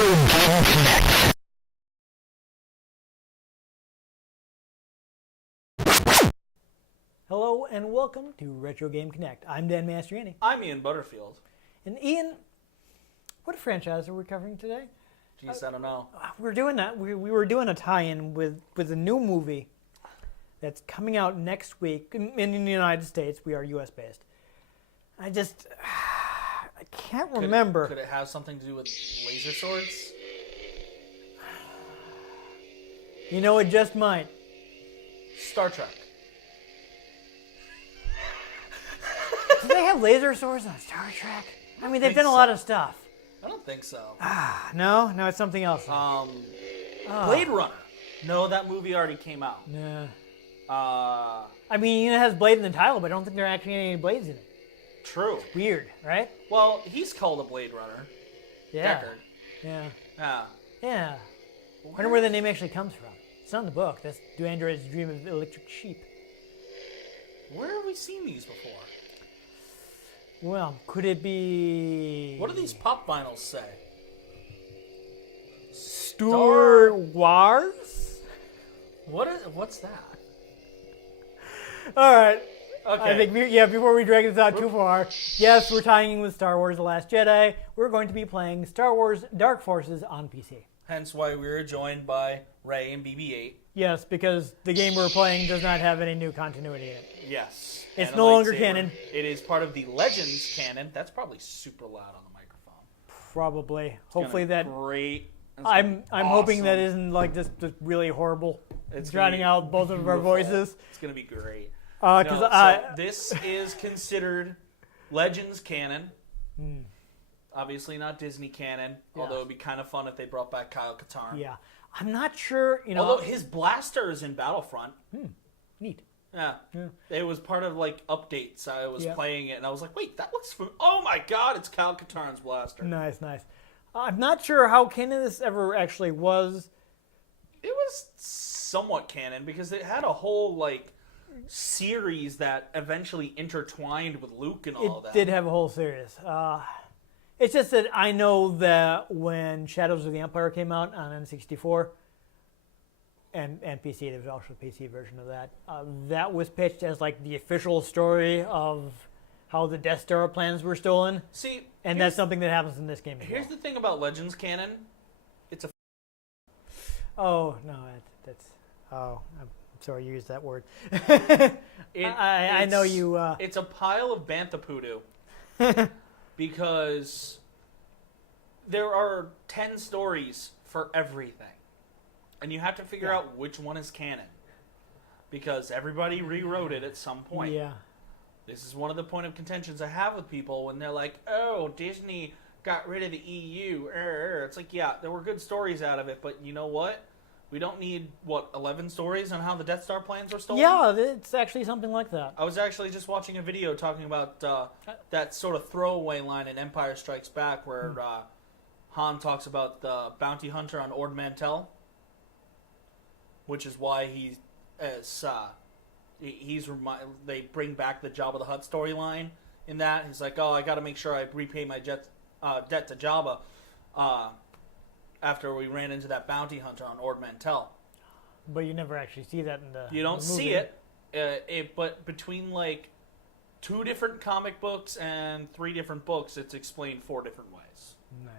Game Connect. Hello and welcome to Retro Game Connect. I'm Dan Mastriani. I'm Ian Butterfield. And Ian, what franchise are we covering today? Jeez, I don't know. We're doing that. We were doing a tie-in with a new movie that's coming out next week in the United States. We are U.S. based. I can't remember. Could it have something to do with laser swords? You know, it just might. Star Trek. Do they have laser swords on Star Trek? I mean, they've done a lot of stuff. I don't think so. No, it's something else. Blade Runner. No, that movie already came out. Yeah. I I mean, it has Blade in the title, but I don't think there are actually any blades in it. True. Weird, right? Well, he's called a Blade Runner. Yeah. Deckard. Yeah. Yeah. Yeah. I wonder where the name actually comes from. It's not in the book. That's Do Androids Dream of Electric Sheep? Where have we seen these before? Well, could it be... What do these pop vinyls say? Star Wars? What's that? All right. Okay. I think, before we drag this out too far, yes, we're tying in with Star Wars The Last Jedi. We're going to be playing Star Wars Dark Forces on PC. Hence why we were joined by Ray and BB-8. Yes, because the game we're playing does not have any new continuity in it. Yes. It's And a no longer lightsaber. canon. It is part of the Legends canon. That's probably super loud on the microphone. Probably. It's Hopefully gonna that... be great. It's I'm gonna be hoping that awesome. isn't like just really horrible. It's drowning gonna be out both of our beautiful. voices. It's gonna be great. Because So this is considered Legends canon. Obviously not Disney canon. Yeah. Although it'd be kind of fun if they brought back Kyle Katarn. yeah, I'm not sure. You know, Although his blaster is in Battlefront. neat. Yeah. It was part of like updates. I was Yeah. playing it and I was like, wait, that looks oh my god, it's Kyle Katarn's blaster. Nice. I'm not sure how canon this ever actually was. It was somewhat canon because it had a whole like series that eventually intertwined with Luke and all It that. did have a whole series. It's just that I know that when Shadows of the Empire came out on N64 and PC, there was also a PC version of that. That was pitched as like the official story of how the Death Star plans were stolen, See, and that's something that happens in this game as well. here's the thing about Legends canon. It's a Oh no, that's. Oh, I'm sorry you used that word. I know you. It's a pile of bantha because there are 10 stories for everything, and you have to figure out which one is canon because everybody rewrote it at some point. Yeah. This is one of the point of contentions I have with people when they're like, "Oh, Disney got rid of the EU." It's like, yeah, there were good stories out of it, but you know what? We don't need 11 stories on how the Death Star plans were stolen. Yeah, it's actually something like that. I was actually just watching a video talking about that sort of throwaway line in Empire Strikes Back where Han talks about the bounty hunter on Ord Mantell, which is why they bring back the Jabba the Hutt storyline in that. He's like, oh, I got to make sure I repay my debt to Jabba after we ran into that bounty hunter on Ord Mantell. But you never actually see that in the You don't the movie. see it, but between like 2 different comic books and 3 different books, it's explained 4 different ways. Nice.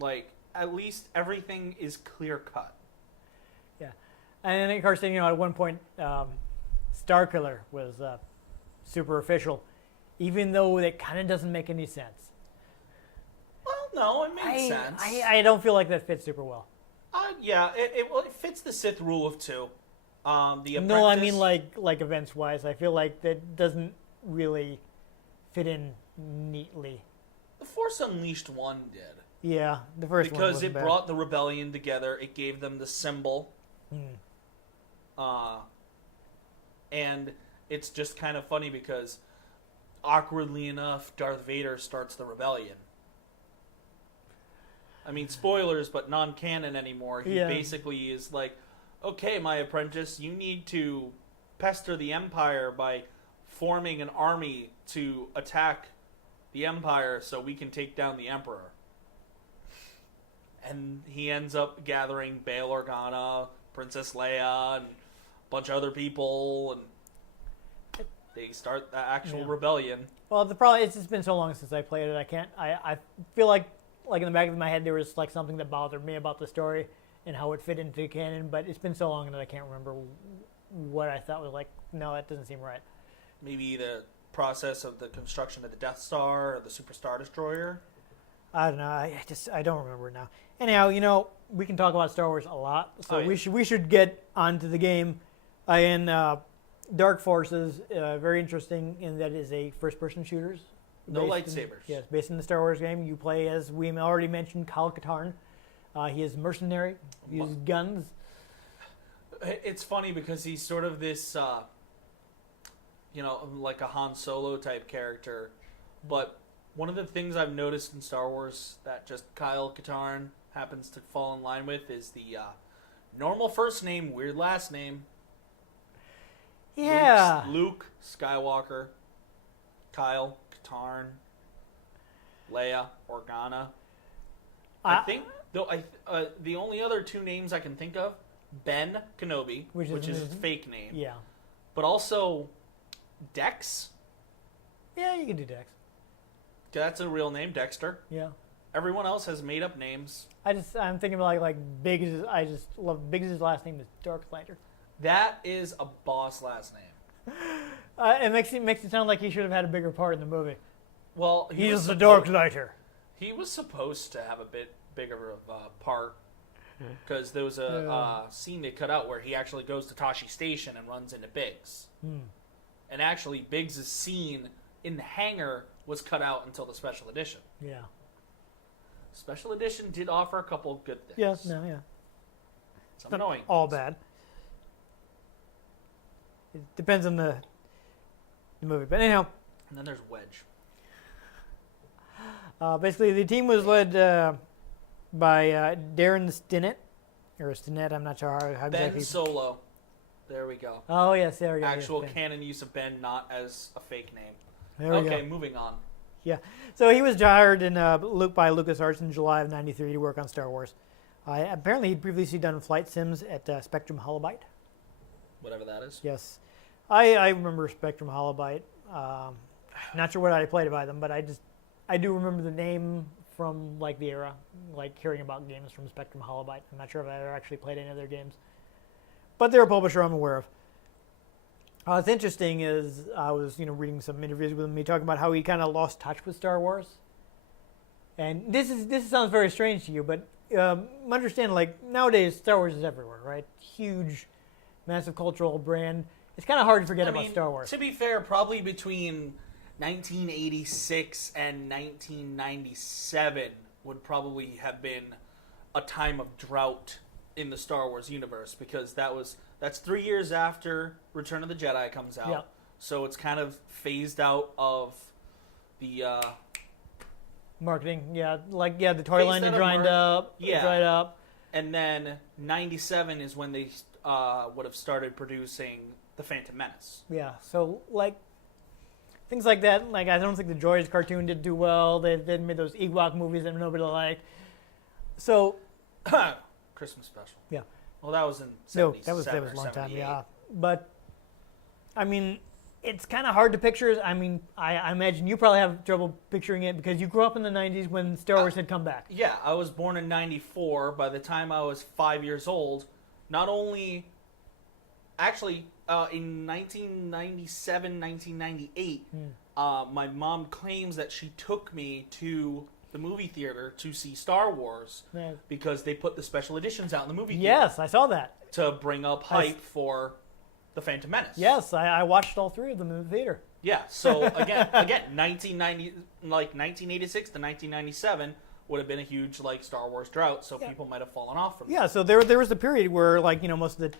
Like, at least everything is clear cut. Yeah, and then of course, you know, at one point, Starkiller was super official, even though it kind of doesn't make any sense. Well, no, it makes sense. I don't feel like that fits super well. Yeah, it fits the Sith rule of 2. The apprentice, No, I mean like events wise, I feel like that doesn't really fit in neatly. The Force Unleashed 1 did. Yeah, the first one Because wasn't it bad. brought the rebellion together. It gave them the symbol. And it's just kind of funny because, awkwardly enough, Darth Vader starts the rebellion. I mean, spoilers, but non-canon anymore. He basically is like, okay, my apprentice, you need to pester the Empire by forming an army to attack the Empire so we can take down the Emperor. and he ends up gathering Bail Organa, Princess Leia, and a bunch of other people, and they start the actual rebellion. Well, the problem is it's been so long since I played it. I feel like in the back of my head there was like something that bothered me about the story and how it fit into canon, but it's been so long that I can't remember what I thought was like, no, that doesn't seem right. Maybe the process of the construction of the Death Star or the Super Star Destroyer. I don't know. I don't remember it now. Anyhow, we can talk about Star Wars a lot, so we should get onto the game. In Dark Forces, very interesting in that it is a first-person shooters. No lightsabers. Yes, based in the Star Wars game. You play, as we already mentioned, Kyle Katarn. He is mercenary. He uses guns. It's funny because he's sort of this, like a Han Solo type character. But one of the things I've noticed in Star Wars that just Kyle Katarn happens to fall in line with is the normal first name, weird last name. Yeah. Luke Skywalker, Kyle Katarn, Leia Organa. I think the only other two names I can think of, Ben Kenobi, which is his fake name. Yeah. But also Dex. Yeah, you can do Dex. That's a real name, Dexter. Yeah. Everyone else has made up names. I'm thinking of like Biggs. I just love Biggs' last name is Darklighter. That is a boss last name. It makes it sound like he should have had a bigger part in the movie. Well, he's the Darklighter. He was supposed to have a bit bigger of a part because there was a scene they cut out where he actually goes to Tashi Station and runs into Biggs. And actually, Biggs' scene in the hangar was cut out until the special edition. Yeah. Special edition did offer a couple good things. Yeah, yeah. It's annoying. All bad. It depends on the movie. But anyhow. And then there's Wedge. Basically, the team was led by Darren Stinnett. Or Stinnett, I'm not sure how exactly. Ben Solo. There we go. Oh, yes, there we go. Actual canon use of Ben, not as a fake name. There we go. Okay, moving on. Yeah. So he was hired by LucasArts in July of '93 to work on Star Wars. Apparently, he'd previously done flight sims at Spectrum Holobyte. Whatever that is. Yes. I remember Spectrum Holobyte. Not sure what I played by them, but I do remember the name from like the era, like hearing about games from Spectrum Holobyte. I'm not sure if I ever actually played any of their games. But they're a publisher I'm aware of. What's interesting is I was reading some interviews with him. He talking about how he kind of lost touch with Star Wars. And this sounds very strange to you, but understand like nowadays Star Wars is everywhere, right? Huge, massive cultural brand. It's kind of hard to forget about Star Wars. To be fair, probably between 1986 and 1997 would probably have been a time of drought in the Star Wars universe because that's 3 years after Return of the Jedi comes out. Yep. So it's kind of phased out of the marketing. Yeah, the toy line had dried up. Yeah. Dried up. And then 97 is when they would have started producing The Phantom Menace. Yeah, so things like that. Like I don't think the Droids cartoon did too well. They made those Ewok movies that nobody liked. So Christmas special. Yeah. Well, that was in 77 that was a long time. 78. Yeah, but I mean, it's kind of hard to picture. I mean, I imagine you probably have trouble picturing it because you grew up in the '90s when Star Wars had come back. Yeah, I was born in '94. By the time I was 5 years old, not only actually in 1997, 1998, my mom claims that she took me to the movie theater to see Star Wars because they put the special editions out in the movie theater. Yes, I saw that. To bring up hype for The Phantom Menace. Yes, I watched all three of them in the theater. Yeah, so again, 1986 to 1997 would have been a huge Star Wars drought, so people might have fallen off from that. Yeah, so there was a period where most of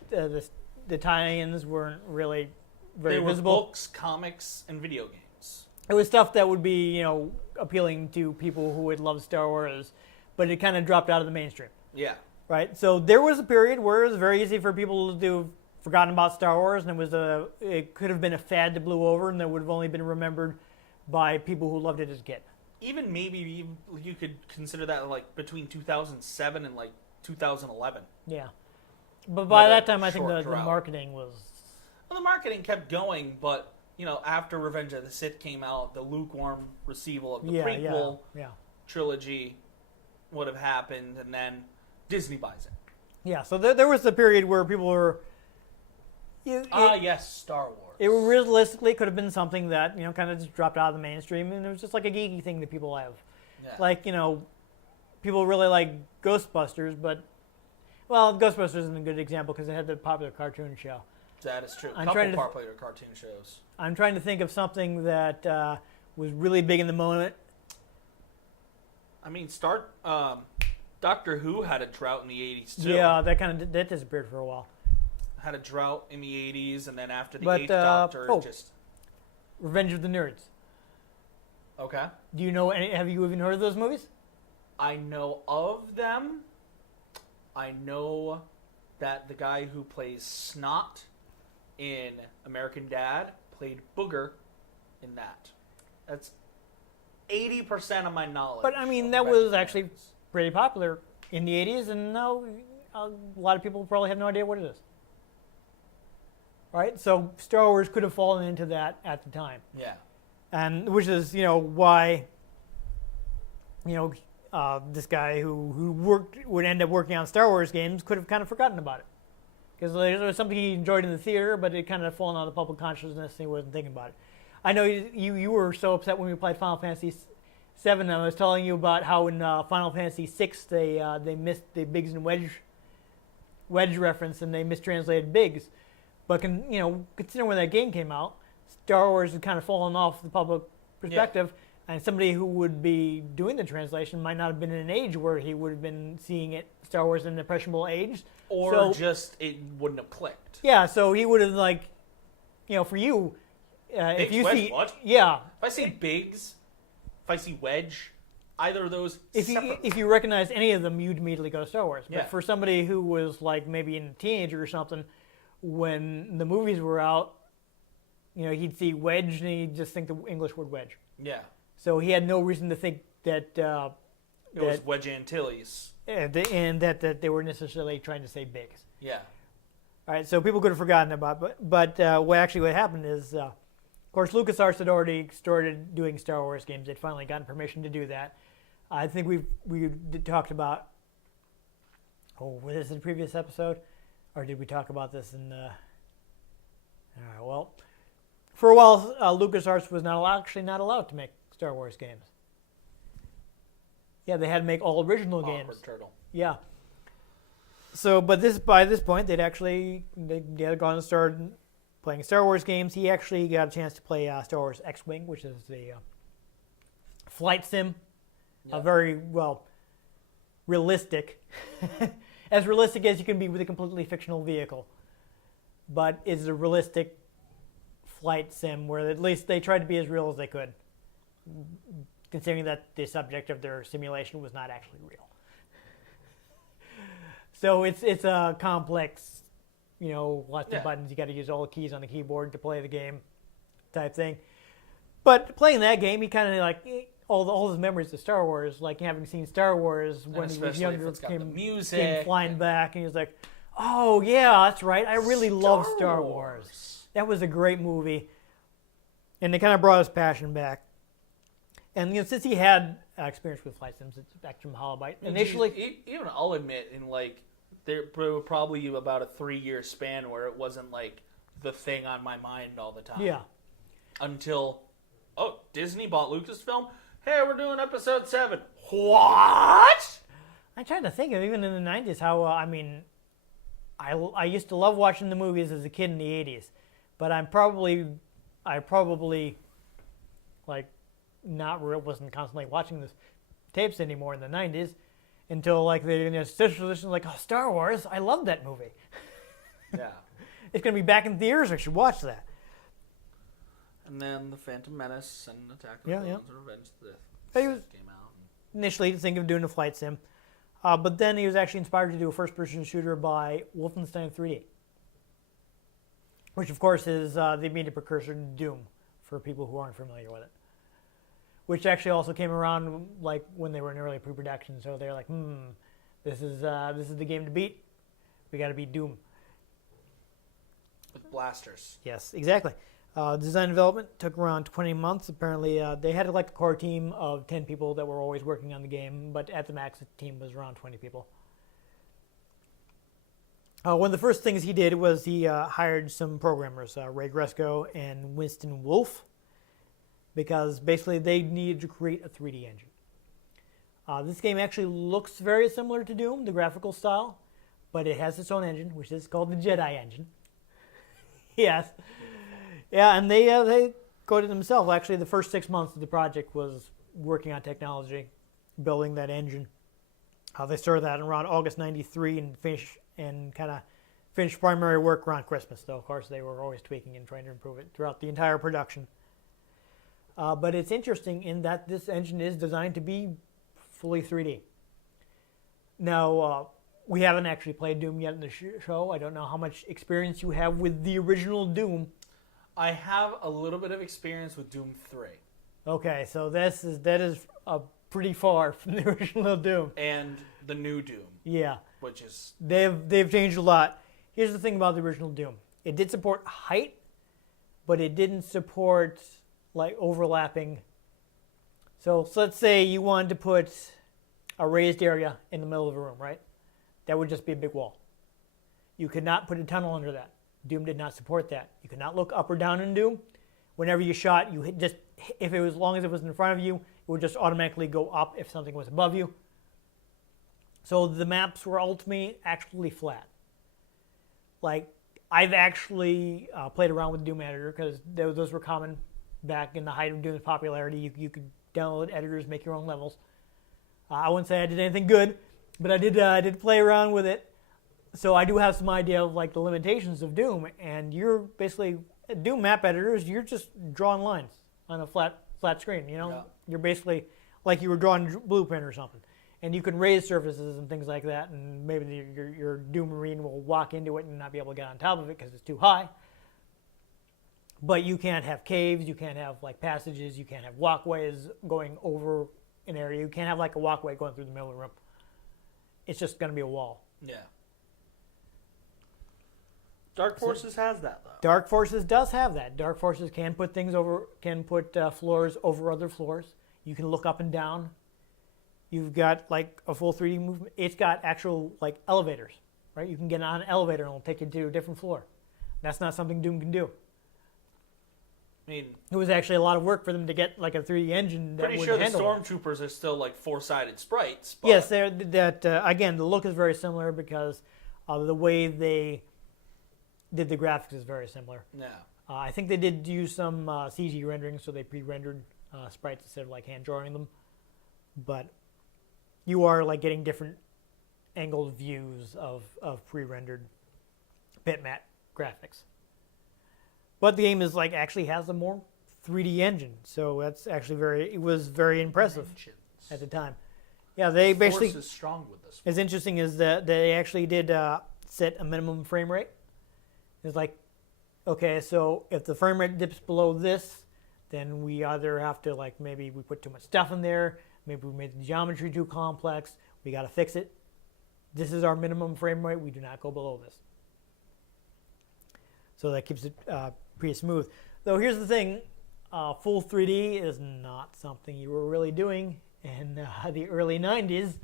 the tie-ins weren't really very visible. They were books, comics, and video games. It was stuff that would be, appealing to people who would love Star Wars, but it kind of dropped out of the mainstream. Yeah. Right? So there was a period where it was very easy for people to have forgotten about Star Wars, and it could have been a fad that blew over, and that would have only been remembered by people who loved it as a kid. even maybe you could consider that like between 2007 and like 2011. Yeah. But by Another that time, I think the short drought. marketing was... Well, the marketing kept going, but after Revenge of the Sith came out, the lukewarm receival of the prequel trilogy would have happened, and then Disney buys it. Yeah, so there was the period where people were... Yes, Star Wars. It realistically could have been something that, kind of just dropped out of the mainstream, and it was just like a geeky thing that people have. Yeah. Like, people really like Ghostbusters, but... Well, Ghostbusters isn't a good example because it had the popular cartoon show. That is true. I'm Couple trying to popular cartoon shows. I'm trying to think of something that was really big in the moment. I mean, Doctor Who had a drought in the 80s, too. Yeah, that disappeared for a while. Had a drought in the 80s, and then after the 8th Doctor, just... Revenge of the Nerds. Okay. Do you know have you even heard of those movies? I know of them. I know that the guy who plays Snot in American Dad played Booger in that. That's 80% of my knowledge. But, I mean, that was actually pretty popular in the 80s, and now a lot of people probably have no idea what it is. Right? So Star Wars could have fallen into that at the time. Yeah. And which is, why, this guy who would end up working on Star Wars games could have kind of forgotten about it. Because it was something he enjoyed in the theater, but it kind of fallen out of the public consciousness and he wasn't thinking about it. I know you were so upset when we played Final Fantasy VII. I was telling you about how in Final Fantasy VI they missed the Biggs and Wedge reference and they mistranslated Biggs. But considering when that game came out, Star Wars had kind of fallen off the public perspective, and somebody who would be doing the translation might not have been in an age where he would have been seeing it Star Wars in an impressionable age, or just it wouldn't have clicked. Yeah, so he would have for you, if you Wedge, see what? Yeah, if I see Biggs, if I see Wedge, either of those. If you recognize any of them, you'd immediately go to Star Wars. But Yeah. for somebody who was like maybe a teenager or something, when the movies were out, he'd see Wedge and he'd just think the English word wedge. Yeah. So he had no reason to think that It was Wedge Antilles. and that they were necessarily trying to say Biggs. Yeah. All right, so people could have forgotten about it. But what happened is, of course, LucasArts had already started doing Star Wars games. They'd finally gotten permission to do that. I think we talked about, was this in a previous episode? Or did we talk about this in... all right, well, for a while, LucasArts was not allowed to make Star Wars games. Yeah, they had to make all original games. Awkward turtle. Yeah. So, but by this point, they had gone and started playing Star Wars games. He actually got a chance to play Star Wars X-Wing, which is the flight sim. Yeah. A very, realistic, as realistic as you can be with a completely fictional vehicle. But it's a realistic flight sim where at least they tried to be as real as they could, considering that the subject of their simulation was not actually real. So it's a complex, lots of buttons. You got to use all the keys on the keyboard to play the game, type thing. But playing that game, he kind of all his memories of Star Wars, like having seen Star Wars when he was younger, came flying back, and he was like, "Oh yeah, that's right. I really love Star Wars. That was a great movie." And they kind of brought his passion back. And since he had experience with flight sims, it's back from Holobyte. Initially, even I'll admit, there were probably about a 3-year span where it wasn't the thing on my mind all the time. Yeah. Until, Disney bought Lucasfilm. Hey, we're doing episode 7. What? I'm trying to think of even in the 90s how I used to love watching the movies as a kid in the 80s, but I probably wasn't constantly watching the tapes anymore in the 90s until the social edition Star Wars, I love that movie. Yeah. It's going to be back in theaters, I should watch that. And then The Phantom Menace and Attack of the Clones and Revenge of the Sith came out. Initially thinking of doing a flight sim, but then he was actually inspired to do a first-person shooter by Wolfenstein 3D, which of course is the immediate precursor to Doom for people who aren't familiar with it. which actually also came around like when they were in early pre-production. So they're like, this is the game to beat. We got to beat Doom. With blasters. Yes, exactly. Design development took around 20 months. Apparently, they had like a core team of 10 people that were always working on the game, but at the max, the team was around 20 people. One of the first things he did was he hired some programmers, Ray Gresco and Winston Wolfe, because basically they needed to create a 3D engine. This game actually looks very similar to Doom, the graphical style, but it has its own engine, which is called the Jedi engine. Yes. Yeah, and they coded themselves. Actually, the first 6 months of the project was working on technology, building that engine. They started that around August '93 and kind of finished primary work around Christmas. Though, of course, they were always tweaking and trying to improve it throughout the entire production. But it's interesting in that this engine is designed to be fully 3D. Now, we haven't actually played Doom yet in the show. I don't know how much experience you have with the original Doom. I have a little bit of experience with Doom 3. Okay, so that is pretty far from the original Doom. And the new Doom. Yeah. Which is... They've changed a lot. Here's the thing about the original Doom. It did support height, but it didn't support like overlapping. So let's say you wanted to put a raised area in the middle of a room, right? That would just be a big wall. You could not put a tunnel under that. Doom did not support that. You could not look up or down in Doom. Whenever you shot, you hit just, if it was, as long as it was in front of you, it would just automatically go up if something was above you. So the maps were ultimately actually flat. Like, I've actually played around with Doom Editor because those were common back in the height of Doom's popularity. You could download editors, make your own levels. I wouldn't say I did anything good, but I did play around with it. So I do have some idea of like the limitations of Doom, and you're basically Doom map editors. You're just drawing lines on a flat screen. You know, yeah. You're basically like you were drawing a blueprint or something, and you can raise surfaces and things like that. And maybe your Doom Marine will walk into it and not be able to get on top of it because it's too high. But you can't have caves. You can't have like passages. You can't have walkways going over an area. You can't have like a walkway going through the middle of the room. It's just going to be a wall. Yeah. Dark Forces has that, though. Dark Forces does have that. Dark Forces can put things over, can put floors over other floors. You can look up and down. You've got like a full 3D movement. It's got actual like elevators, right? You can get on an elevator and it'll take you to a different floor. That's not something Doom can do. I mean, it was actually a lot of work for them to get like a 3D engine that would handle it. Pretty sure the Stormtroopers are still like four-sided sprites. But... Yes, again, the look is very similar because the way they did the graphics is very similar. Yeah. I think they did use some CG rendering, so they pre-rendered sprites instead of like hand drawing them. But you are like getting different angled views of pre-rendered bitmap graphics. But the game is like actually has a more 3D engine, so that's actually it was very impressive at the time. Yeah, they basically. Force is strong with this one. What's interesting is that they actually did set a minimum frame rate. It's like, okay, so if the frame rate dips below this, then we either have to like maybe we put too much stuff in there, maybe we made the geometry too complex. We got to fix it. This is our minimum frame rate. We do not go below this. So that keeps it pretty smooth. Though here's the thing, full 3D is not something you were really doing in the early 90s.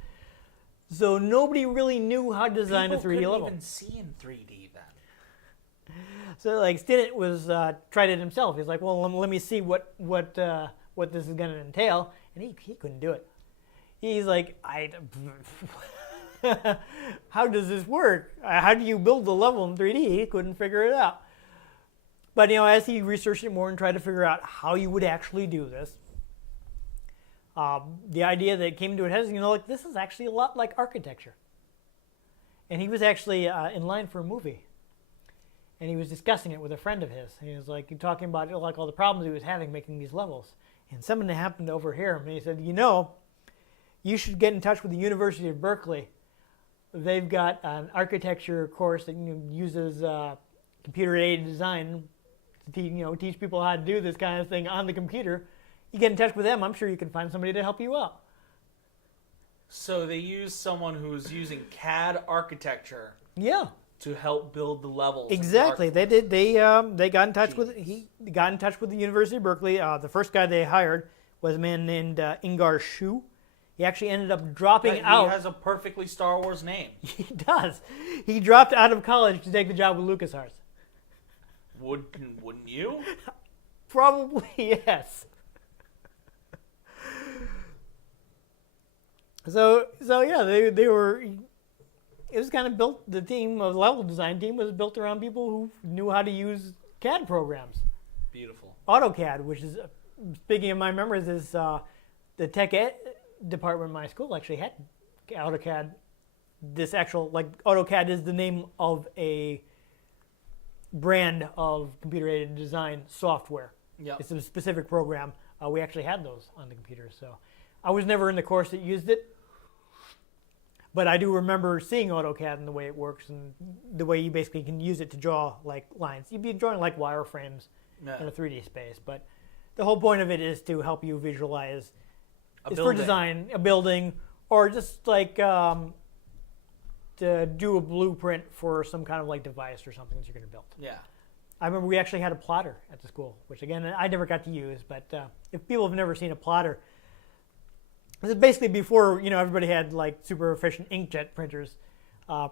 So nobody really knew how to design a 3D level. People couldn't even see in 3D then. So like Stinnett was tried it himself. He's like, well, let me see what this is going to entail, and he couldn't do it. He's like, how does this work? How do you build the level in 3D? He couldn't figure it out. But as he researched it more and tried to figure out how you would actually do this, the idea that came into his head is, like this is actually a lot like architecture. And he was actually in line for a movie, and he was discussing it with a friend of his. He was like talking about like all the problems he was having making these levels, and something happened to overhear him. And he said, you should get in touch with the University of Berkeley. They've got an architecture course that uses computer-aided design to teach people how to do this kind of thing on the computer. you get in touch with them, I'm sure you can find somebody to help you out. So they use someone who's using CAD architecture Yeah, to help build the levels. exactly. They did. They got in touch with got in touch with the University of Berkeley. The first guy they hired was a man named Ingar Shu. He actually ended up dropping out. He has a perfectly Star Wars name. He does. He dropped out of college to take the job with LucasArts. Wouldn't you? Probably yes. So yeah, they were. It was kind of built. The team, the level design team, was built around people who knew how to use CAD programs. Beautiful. AutoCAD, which is speaking of my memories, is the tech ed department in my school actually had AutoCAD. This actual AutoCAD is the name of a brand of computer-aided design software. Yeah. It's a specific program. We actually had those on the computer, so I was never in the course that used it. But I do remember seeing AutoCAD and the way it works and the way you basically can use it to draw lines. You'd be drawing wireframes in a 3D space, but the whole point of it is to help you visualize. It's for design, a building, or just to do a blueprint for some kind of device or something that you're going to build. Yeah. I remember we actually had a plotter at the school, which again I never got to use. But if people have never seen a plotter, this is basically before everybody had super efficient inkjet printers.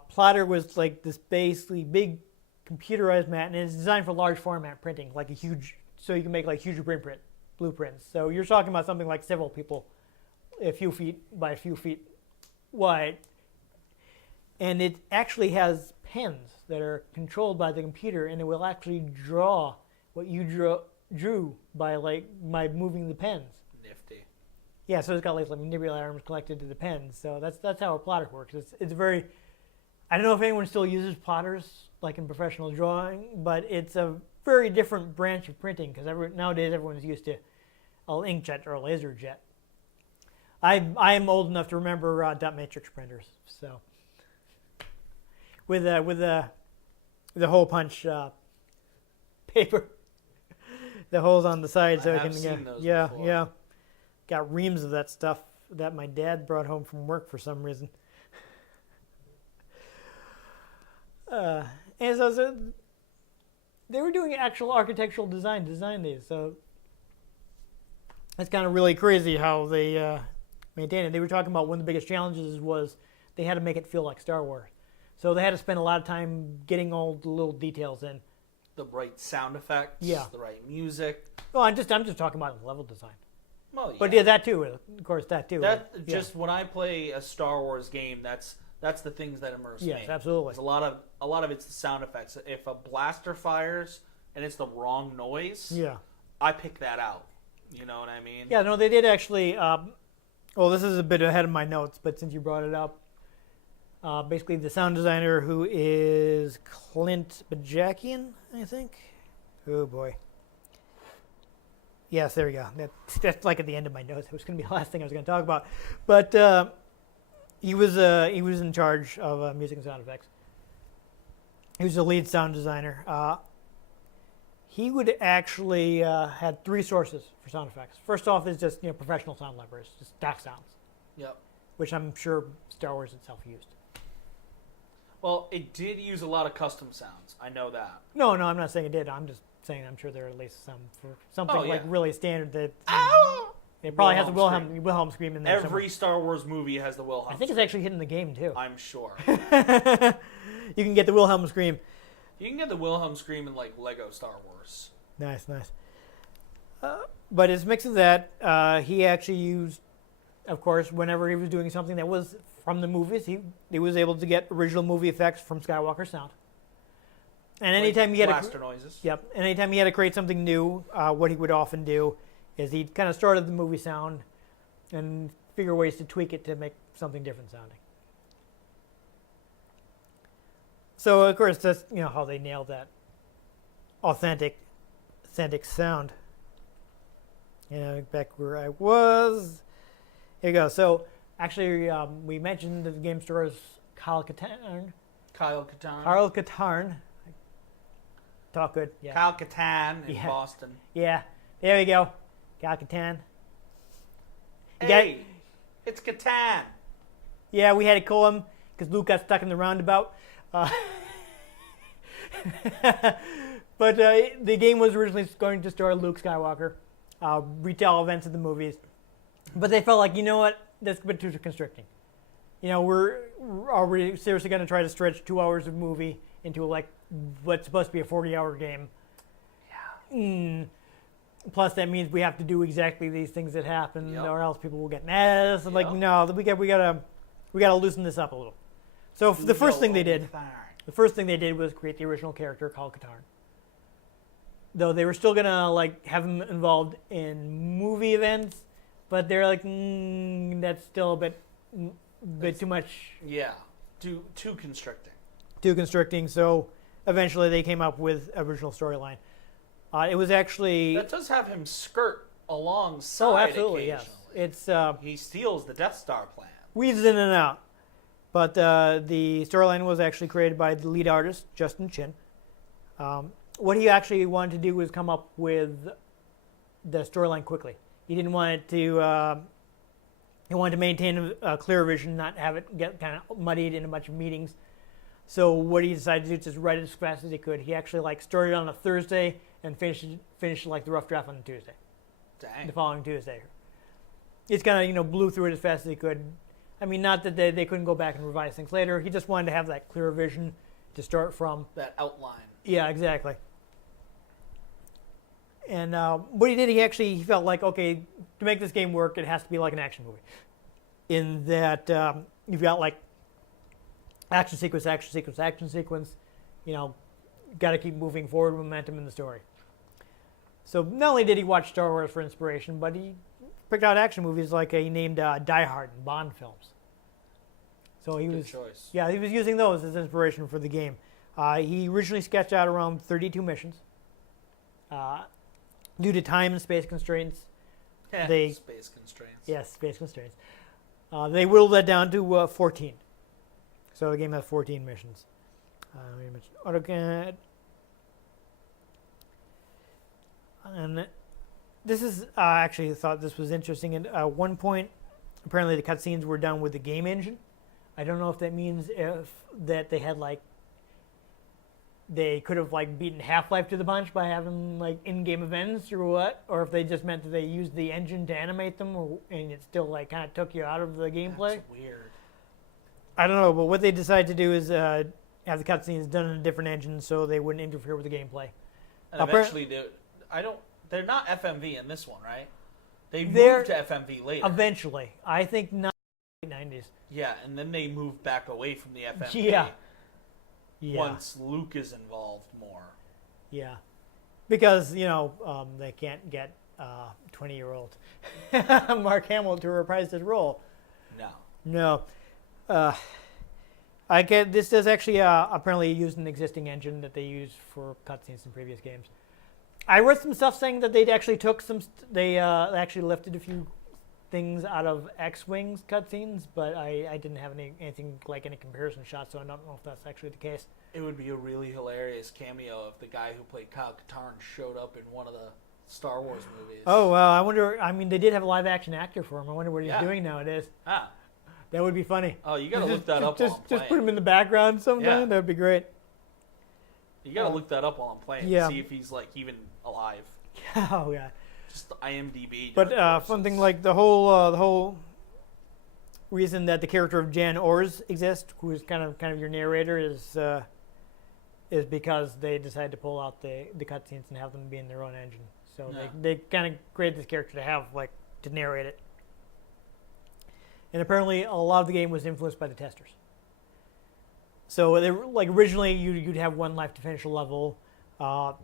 Plotter was this basically big computerized mat, and it's designed for large format printing, so you can make huge blueprints. So you're talking about something like several people, a few feet by a few feet wide, and it actually has pens that are controlled by the computer, and it will actually draw what you drew by moving the pens. Nifty. Yeah, so it's got manipulator arms collected to the pens. So that's how a plotter works. It's very. I don't know if anyone still uses plotters in professional drawing, but it's a very different branch of printing because nowadays everyone's used to an inkjet or a laser jet. I am old enough to remember dot matrix printers. So with the hole punch paper, the holes on the side, so I it have can seen those yeah before. yeah. Got reams of that stuff that my dad brought home from work for some reason. And so they were doing actual architectural design these. So it's kind of really crazy how they maintain it. They were talking about one of the biggest challenges was they had to make it feel like Star Wars. So they had to spend a lot of time getting all the little details in. The right sound effects. Yeah. The right music. Well, I'm just talking about level design. Well, yeah. But yeah, that too. Of course, that too. When I play a Star Wars game, that's the things that immerse me. Yes, absolutely. There's a lot of it's the sound effects. If a blaster fires and it's the wrong noise, Yeah. I pick that out. You know what I mean? Yeah, no, they did actually. Well, this is a bit ahead of my notes, but since you brought it up, basically the sound designer who is Clint Bajakian, I think. Oh boy. Yes, there we go. That's at the end of my notes. It was going to be the last thing I was going to talk about, but he was in charge of music and sound effects. He was the lead sound designer. He would actually had three sources for sound effects. First off is just professional sound libraries, just stock sounds. Yep. Which I'm sure Star Wars itself used. Well, it did use a lot of custom sounds. I know that. No, I'm not saying it did. I'm just saying I'm sure there are at least some for something really standard that it probably has a Wilhelm scream in there. Every somewhere. Star Wars movie has the Wilhelm. I think it's actually hidden in the game too. I'm sure. You can get the Wilhelm scream. You can get the Wilhelm scream in Lego Star Wars. Nice. But his mix of that, he actually used, of course, whenever he was doing something that was from the movies, he was able to get original movie effects from Skywalker sound. And anytime he had blaster noises. Yep. And anytime he had to create something new, what he would often do is he kind of started the movie sound and figure ways to tweak it to make something different sounding. So of course that's how they nailed that authentic sound. Back where I was. Here you go. So actually, we mentioned the game store's Kyle Katarn. Talk good. Yeah. Kyle Katarn in Boston. Yeah. There we go. Katarn. Hey, it's Katarn. Yeah, we had to kill him because Luke got stuck in the roundabout. But the game was originally going to star Luke Skywalker, retell events of the movies. But they felt like, you know what, that's a bit too constricting. Are we seriously going to try to stretch 2 hours of movie into like what's supposed to be a 40-hour game? Yeah. Plus, that means we have to do exactly these things that happen, or else people will get mad at us. Like, no, we gotta loosen this up a little. So the first thing they did was create the original character called Katarn. Though they were still gonna like have him involved in movie events, but they're like, that's still a bit too much. Yeah, too constricting. Too constricting. So eventually they came up with original storyline. It was actually that does have him skirt alongside. Oh, absolutely, occasionally. yes. It's he steals the Death Star plan. Weaves in and out. But the storyline was actually created by the lead artist, Justin Chin. What he actually wanted to do was come up with the storyline quickly. He didn't want it to. He wanted to maintain a clear vision, not have it get kind of muddied in a bunch of meetings. So what he decided to do is just write it as fast as he could. He actually started on a Thursday and finished like the rough draft on a Tuesday. Dang. The following Tuesday. It's kind of blew through it as fast as he could. I mean, not that they couldn't go back and revise things later. He just wanted to have that clear vision to start from. That outline. Yeah, exactly. And what he did, he felt like, okay, to make this game work, it has to be like an action movie. In that you've got like action sequence, got to keep moving forward momentum in the story. So not only did he watch Star Wars for inspiration, but he picked out action movies like he named Die Hard and Bond films. So he Good was choice. Yeah, he was using those as inspiration for the game. He originally sketched out around 32 missions. Due to time and space constraints, space constraints. Yes, space constraints. They whittled that down to 14. So the game has 14 missions. AutoCAD. And this is, I actually thought this was interesting. At one point, apparently the cutscenes were done with the game engine. I don't know if that means that they had they could have beaten Half-Life to the punch by having in-game events or what, or if they just meant that they used the engine to animate them, and it still kind of took you out of the gameplay. That's weird. I don't know, but what they decided to do is have the cutscenes done in a different engine so they wouldn't interfere with the gameplay. And eventually, they're not FMV in this one, right? They moved to FMV later. Eventually, I think not in the 90s. Yeah, and then they moved back away from the FMV. Yeah. Once Luke is involved more. Yeah. Because, they can't get 20-year-old Mark Hamill to reprise his role. No. This does actually apparently use an existing engine that they use for cutscenes in previous games. I read some stuff saying that they actually actually lifted a few things out of X-Wing's cutscenes, but I didn't have anything any comparison shots, so I don't know if that's actually the case. It would be a really hilarious cameo if the guy who played Kyle Katarn showed up in one of the Star Wars movies. Oh, well, I wonder, they did have a live-action actor for him. I wonder what he's doing nowadays. That would be funny. Oh, you gotta look that up while I'm playing. Just put him in the background sometime. Yeah. That would be great. You gotta look that up while I'm playing and see if he's even alive. Oh, yeah. Just the IMDb. But something like the whole reason that the character of Jyn Erso exists, who is kind of your narrator, is because they decided to pull out the cutscenes and have them be in their own engine. So they kind of created this character to have to narrate it. And apparently a lot of the game was influenced by the testers. So they originally you'd have one life to finish a level.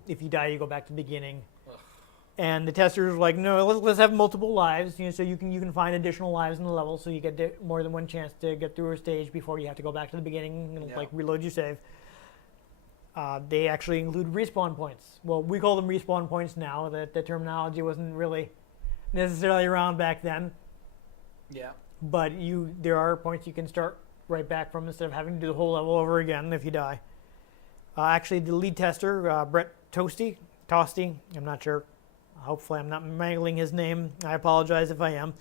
If you die, you go back to the beginning. Ugh. And the testers were like, no, let's have multiple lives. So you can find additional lives in the level, so you get more than one chance to get through a stage before you have to go back to the beginning and reload your save. They actually include respawn points. Well, we call them respawn points now. That the terminology wasn't really necessarily around back then. Yeah. But there are points you can start right back from instead of having to do the whole level over again if you die. Actually, the lead tester, Brett Toasty, I'm not sure hopefully I'm not mangling his name, I apologize if I am,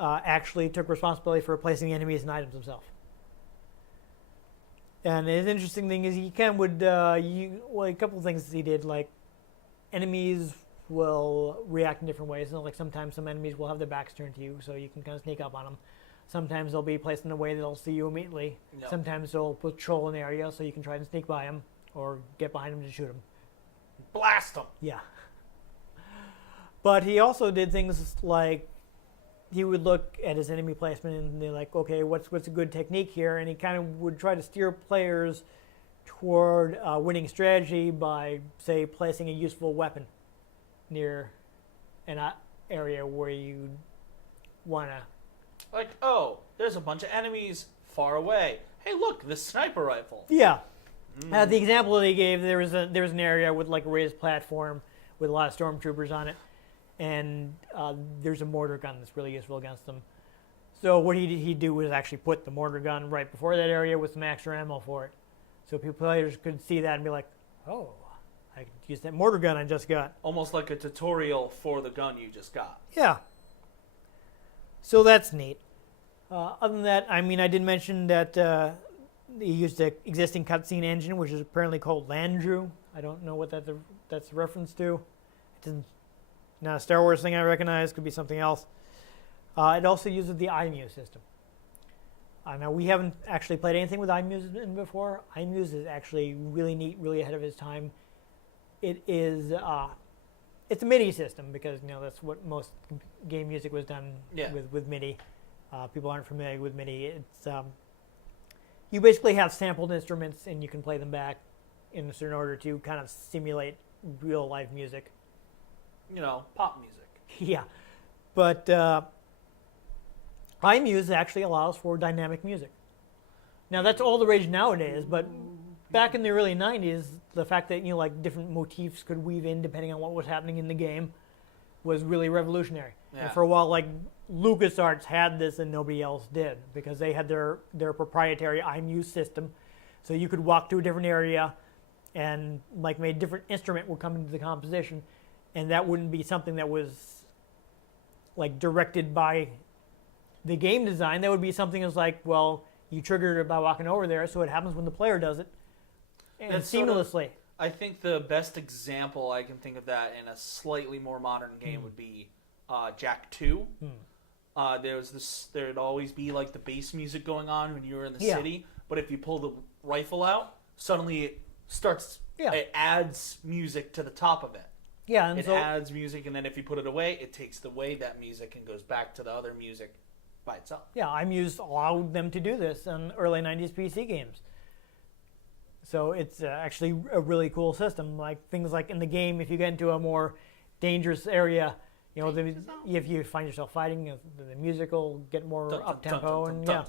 actually took responsibility for replacing the enemies and items himself. And the interesting thing is he kind of would, a couple of things he did, like enemies will react in different ways. So, like sometimes some enemies will have their backs turned to you, so you can kind of sneak up on them. Sometimes they'll be placed in a way that they'll see you immediately. Yep. Sometimes they'll patrol an area so you can try and sneak by them or get behind them to shoot them. Blast them. Yeah. But he also did things like he would look at his enemy placement and they're like, okay, what's a good technique here? And he kind of would try to steer players toward winning strategy by, say, placing a useful weapon near an area where you want to. Like, oh, there's a bunch of enemies far away. Hey, look, this sniper rifle. Yeah. The example that he gave, there was an area with like a raised platform with a lot of stormtroopers on it, and there's a mortar gun that's really useful against them. So what he'd do was actually put the mortar gun right before that area with some extra ammo for it, so players could see that and be like, oh, I could use that mortar gun I just got. Almost like a tutorial for the gun you just got. Yeah. So that's neat. Other than that, I mean, I did mention that he used the existing cutscene engine, which is apparently called Landru. I don't know what that's a reference to. It's not a Star Wars thing I recognize. Could be something else. It also uses the iMuse system. Now, we haven't actually played anything with iMuse in before. iMuse is actually really neat, really ahead of its time. It is... it's a MIDI system because that's what most game music was done with MIDI. People aren't familiar with MIDI. It's you basically have sampled instruments and you can play them back in a certain order to kind of simulate real live music. Pop music. Yeah, but iMuse actually allows for dynamic music. Now that's all the rage nowadays, but back in the early 90s, the fact that like different motifs could weave in depending on what was happening in the game was really revolutionary. Yeah. And for a while, like LucasArts had this and nobody else did because they had their proprietary iMuse system. So you could walk to a different area and like maybe a different instrument would come into the composition, and that wouldn't be something that was like directed by the game design. That would be something that's like, well, you triggered it by walking over there, so it happens when the player does it. And That's seamlessly. I think the best example I can think of that in a slightly more modern game would be Jak 2. There'd always be like the bass music going on when you were in the city, but if you pull the rifle out, suddenly it starts. It adds music to the top of it. Yeah, and it adds music, and then if you put it away, it takes away that music and goes back to the other music by itself. Yeah, iMuse allowed them to do this in early 90s PC games. So it's actually a really cool system. Like things like in the game, if you get into a more dangerous area, if you find yourself fighting, the music will get more up tempo and yeah.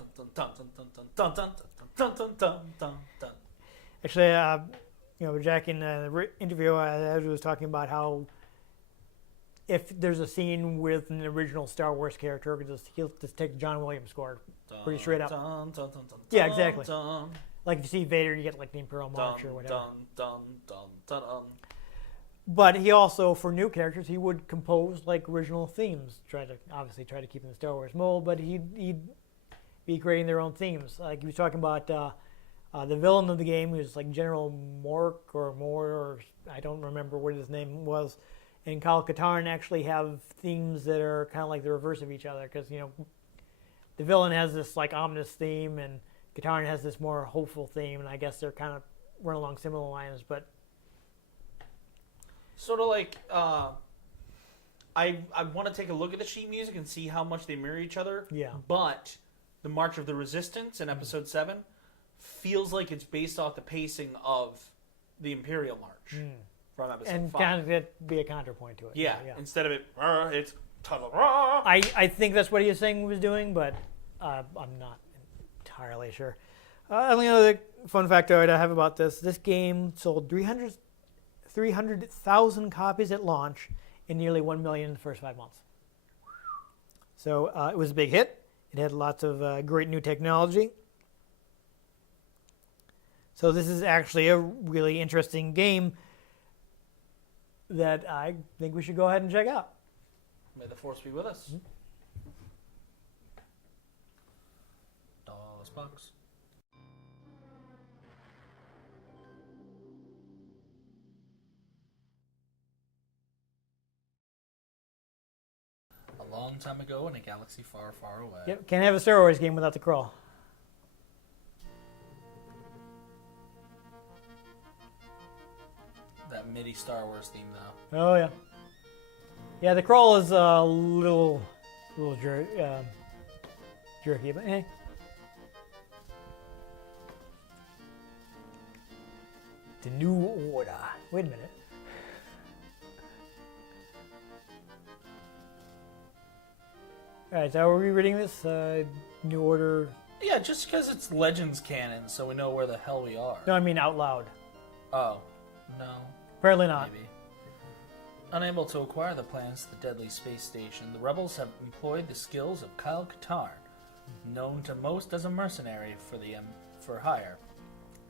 Actually, Jack in the interview, as was talking about how if there's a scene with an original Star Wars character, he'll just take the John Williams score pretty straight up. Yeah, exactly. Like if you see Vader, you get like the Imperial March or whatever. But he also, for new characters, he would compose like original themes. Try to keep in the Star Wars mold, but he'd be creating their own themes. Like he was talking about the villain of the game, who's like General Mork or Moore, or I don't remember what his name was. And Katarn actually have themes that are kind of like the reverse of each other, because the villain has this like ominous theme, and Katarn has this more hopeful theme, and I guess they're kind of run along similar lines, but sort of like I want to take a look at the sheet music and see how much they mirror each other. Yeah. But the March of the Resistance in Episode 7 feels like it's based off the pacing of the Imperial March from Episode 5. And kind of be a counterpoint to it. Yeah. Instead of it's I think that's what he was saying he was doing, but I'm not entirely sure. Only other fun factoid I have about this game sold 300,000 copies at launch and nearly 1 million in the first 5 months. So it was a big hit. It had lots of great new technology. So this is actually a really interesting game that I think we should go ahead and check out. May the force be with us. DOS box. A long time ago in a galaxy far, far away. Yep, can't have a Star Wars game without the crawl. That MIDI Star Wars theme, though. Oh yeah, yeah. The crawl is a little jerky, but hey. The New Order. Wait a minute. All right, so are we reading this? New Order. Yeah, just because it's Legends canon, so we know where the hell we are. No, I mean out loud. Oh, no. Apparently not. Maybe. Unable to acquire the plans to the deadly space station, the rebels have employed the skills of Kyle Katarn, known to most as a mercenary for hire.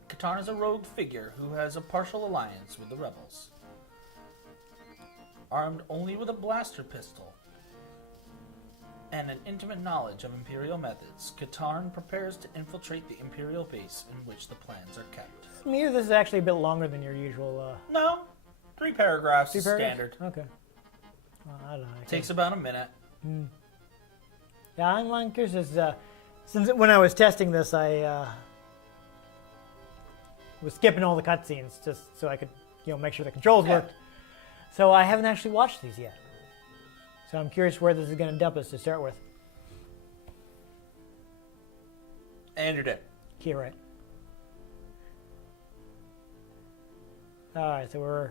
Katarn is a rogue figure who has a partial alliance with the rebels. Armed only with a blaster pistol and an intimate knowledge of Imperial methods, Katarn prepares to infiltrate the Imperial base in which the plans are kept. Me, this is actually a bit longer than your usual. No, 3 paragraphs Three is paragraphs? standard. Okay. I don't know. Takes about a minute. Yeah, I'm curious. Since when I was testing this, I was skipping all the cutscenes just so I could, make sure the controls worked. So I haven't actually watched these yet. So I'm curious where this is going to dump us to start with. And you're dead. Okay, right. All right, so we're.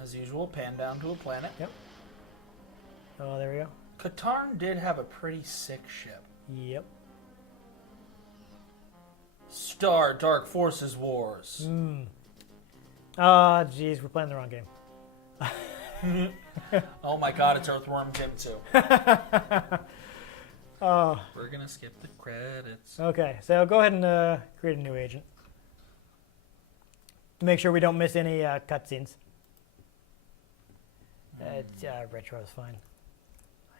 As usual, pan down to a planet. Yep. Oh, there we go. Katarn did have a pretty sick ship. Yep. Star Dark Forces Wars. Jeez, we're playing the wrong game. Oh my god, it's Earthworm Jim too. Oh. We're gonna skip the credits. Okay, so go ahead and create a new agent. To make sure we don't miss any cutscenes. Retro is fine.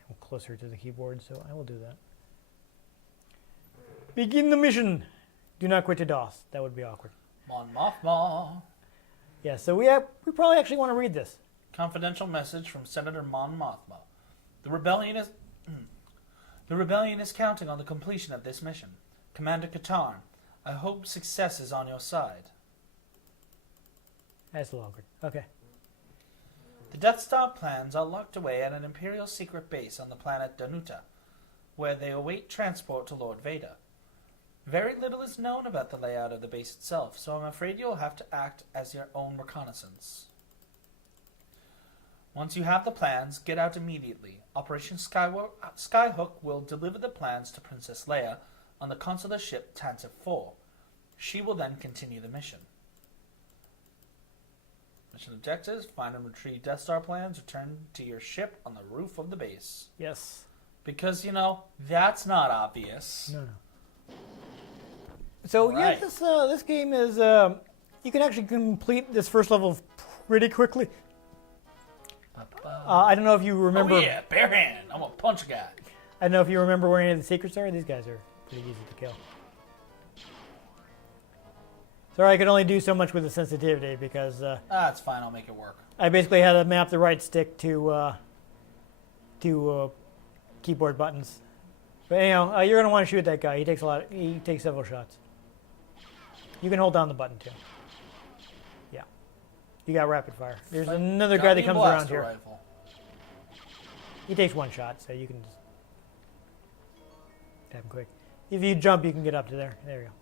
I'm closer to the keyboard, so I will do that. Begin the mission. Do not quit to DOS. That would be awkward. Mon Mothma. Yeah, so we probably actually want to read this. Confidential message from Senator Mon Mothma. The rebellion is counting on the completion of this mission. Commander Katarn, I hope success is on your side. That's a little awkward. Okay. The Death Star plans are locked away at an Imperial secret base on the planet Danuta, where they await transport to Lord Vader. Very little is known about the layout of the base itself, so I'm afraid you'll have to act as your own reconnaissance. Once you have the plans, get out immediately. Operation Skyhook will deliver the plans to Princess Leia on the consular ship Tantive 4. She will then continue the mission. Mission objectives: find and retrieve Death Star plans, return to your ship on the roof of the base. Yes. Because, that's not obvious. No. So Right. yeah, this game is you can actually complete this first level pretty quickly. I don't know if you remember. Oh yeah, bare hand. I'm gonna punch a guy. I don't know if you remember where any of the secrets are. These guys are pretty easy to kill. Sorry, I could only do so much with the sensitivity because It's fine. I'll make it work. I basically had to map the right stick to keyboard buttons. But anyhow, you're gonna want to shoot that guy. He takes several shots. You can hold down the button too. Yeah, you got rapid fire. There's another guy that comes around here. Rifle. He takes one shot, so you can just tap him quick. If you jump, you can get up to there. There you go.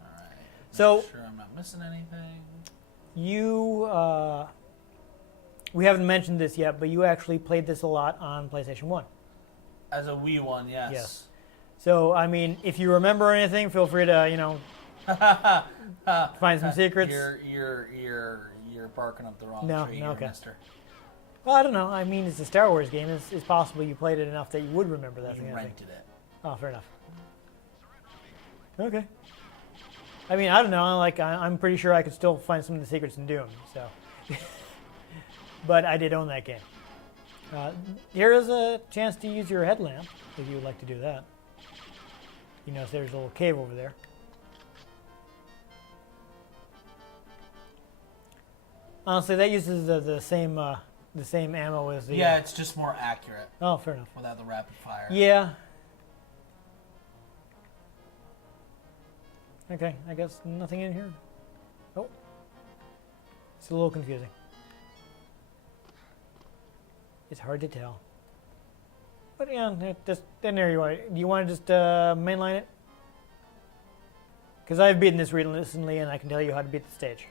All right. So sure I'm not missing anything. We haven't mentioned this yet, but you actually played this a lot on PlayStation 1. As a Wii one, yes. Yes. So, I mean, if you remember anything, feel free to, find some secrets. You're barking up the wrong tree, okay. mister. Well, I don't know. I mean, it's a Star Wars game. It's possible you played it enough that you would remember that You thing. rented it. Oh, fair enough. Okay. I mean, I don't know. Like, I'm pretty sure I could still find some of the secrets in Doom. So, but I did own that game. Here is a chance to use your headlamp if you would like to do that. You notice there's a little cave over there. Honestly, that uses the same ammo as the. Yeah, it's just more accurate Oh, fair enough. without the rapid fire. Yeah. Okay, I guess nothing in here. Oh. It's a little confusing. It's hard to tell. But yeah, then there you are. Do you want to just mainline it? Because I've beaten this recently, and I can tell you how to beat the stage.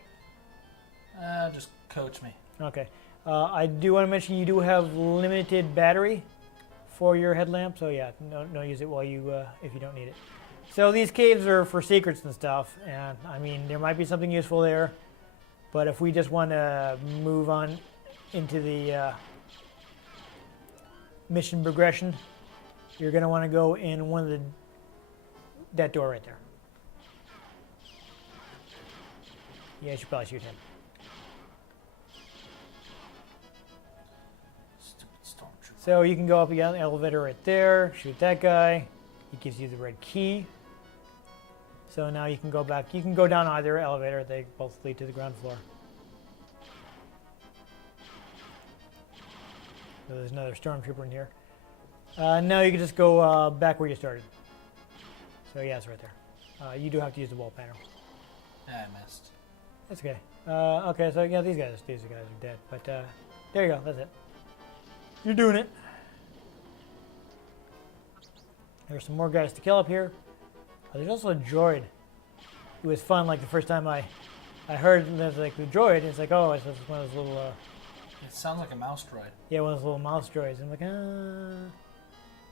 Just coach me. Okay. I do want to mention you do have limited battery for your headlamp, so yeah, don't use it while you if you don't need it. So these caves are for secrets and stuff, and I mean there might be something useful there, but if we just want to move on into the mission progression, you're going to want to go in one of that door right there. Yeah, you should probably shoot him. Stupid stormtrooper. So you can go up again, the elevator right there, shoot that guy. He gives you the red key. So now you can go back. You can go down either elevator. They both lead to the ground floor. So there's another stormtrooper in here. Now you can just go back where you started. So yeah, it's right there. You do have to use the wall panel. Yeah, I missed. That's okay. Okay, so yeah, these guys are dead. But there you go. That's it. You're doing it. There's some more guys to kill up here. There's also a droid. It was fun. Like the first time I heard there's like the droid. It's like, oh, it's just one of those little. It sounds like a mouse droid. Yeah, one of those little mouse droids. I'm like,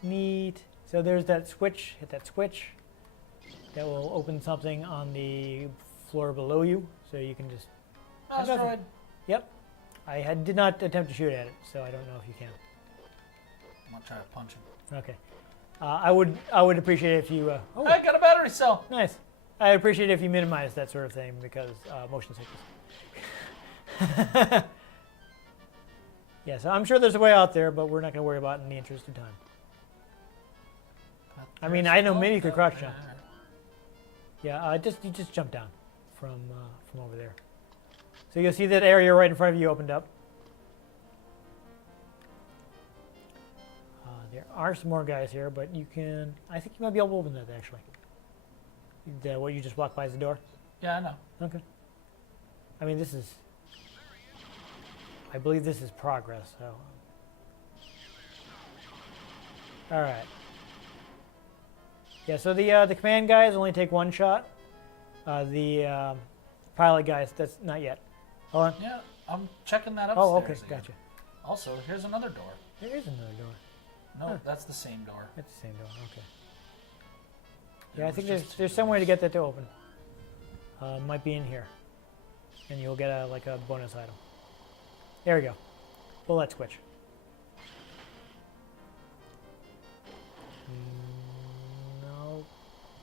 neat. So there's that switch. Hit that switch. That will open something on the floor below you, so you can just. Mouse droid. Yep. I did not attempt to shoot at it, so I don't know if you can. I'm gonna try to punch him. Okay. I would appreciate it if you. Oh, I got a battery cell. nice. I'd appreciate it if you minimize that sort of thing because motion sickness. Yeah, so I'm sure there's a way out there, but we're not going to worry about it in the interest of time. I mean, I know maybe you could crouch jump. Yeah, you just jump down from over there. So you'll see that area right in front of you opened up. There are some more guys here, but you can. I think you might be able to open that actually. What you just walked by is the door. Yeah, I know. Okay. I mean, I believe this is progress. So. All right. Yeah. So the command guys only take one shot. The pilot guys, that's not yet. Hold on. Yeah, I'm checking that upstairs. Oh, okay, again. gotcha. Also, here's another door. There is another door. No, Huh. that's the same door. It's the same door. Okay. There Yeah, I was think just there's two some way to doors. get that to open. Might be in here, and you'll get a bonus item. There we go. Pull that switch. No,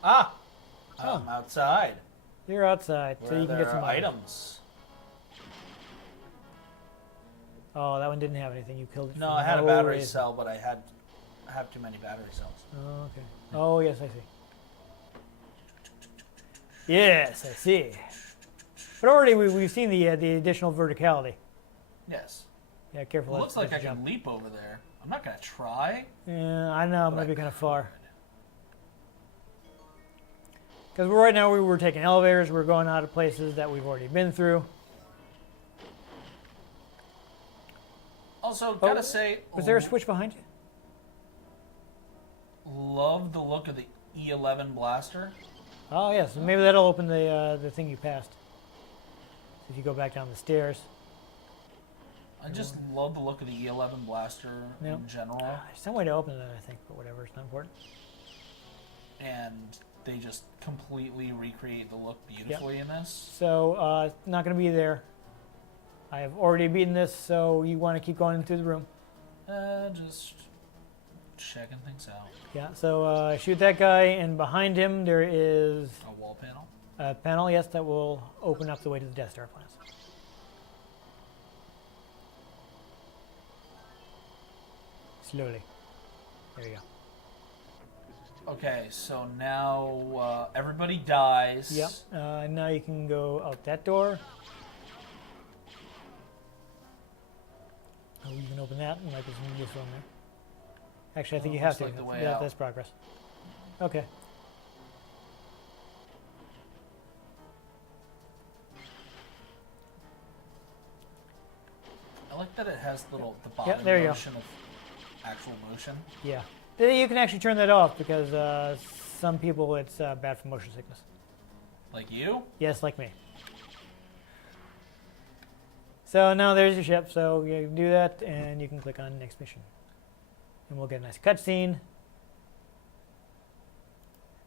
Ah! Oh. I'm outside. you're outside, Where so you can there get some are items. Oh, that one didn't have anything. You killed it. No, for I had a no battery reason. cell, but I have too many battery cells. Oh, okay. Oh, yes, I see. Yes, I see. But already we've seen the additional verticality. Yes. Yeah, careful. It looks that's like I jump. can leap over there. I'm not gonna try. Yeah, I know. It but might I be kind of far. could. Because right now we were taking elevators. We're going out of places that we've already been through. Also, gotta say, Was there a switch behind you? love the look of the E11 blaster. Oh, yes. Maybe that'll open the thing you passed. If you go back down the stairs. I just love the look of the E11 blaster Yeah. in general, There's some way to open that, I think, but whatever. It's not important. and they just completely recreate the look beautifully in this. So, not going to be there. I have already beaten this, so you want to keep going through the room. Just checking things out. Yeah, so shoot that guy, and behind him there is A wall panel. A panel, yes, that will open up the way to the Death Star plans. Slowly. There you go. Okay, so now everybody dies. Yep. Now you can go out that door. Oh, you can open that and like there's some useful in there. Actually, I think you have looks to. like the way Yeah, out. that's progress. Okay. I like that it has the bottom there you go. motion of actual motion. Yeah. You can actually turn that off because some people it's bad for motion sickness. Like you? Yes, like me. So now there's your ship. So you can do that, and you can click on next mission, and we'll get a nice cutscene.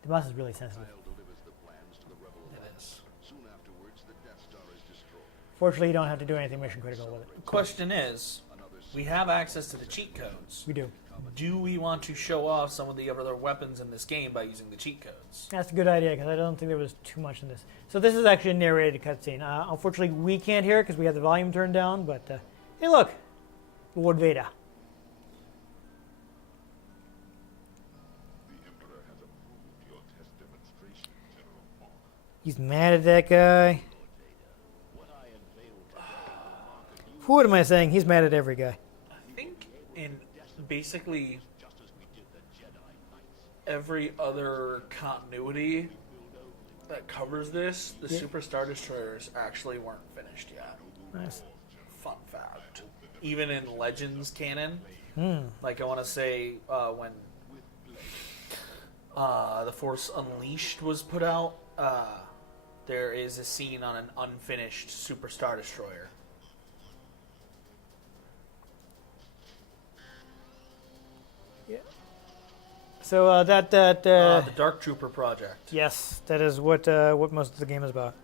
The mouse is really sensitive. It is. Fortunately, you don't have to do anything mission critical with it. Question is, we have access to the cheat codes. We do. Do we want to show off some of the other weapons in this game by using the cheat codes? That's a good idea because I don't think there was too much in this. So this is actually a narrated cutscene. Unfortunately, we can't hear it because we have the volume turned down. But hey, look, Lord Vader. He's mad at that guy. What am I saying? He's mad at every guy. I think in basically every other continuity that covers this, the Super Star Destroyers actually weren't finished yet. Nice. Fun fact. Even in Legends canon, Hmm. like I want to say when The Force Unleashed was put out, there is a scene on an unfinished Super Star Destroyer. So The Dark Trooper project. yes, that is what most of the game is about,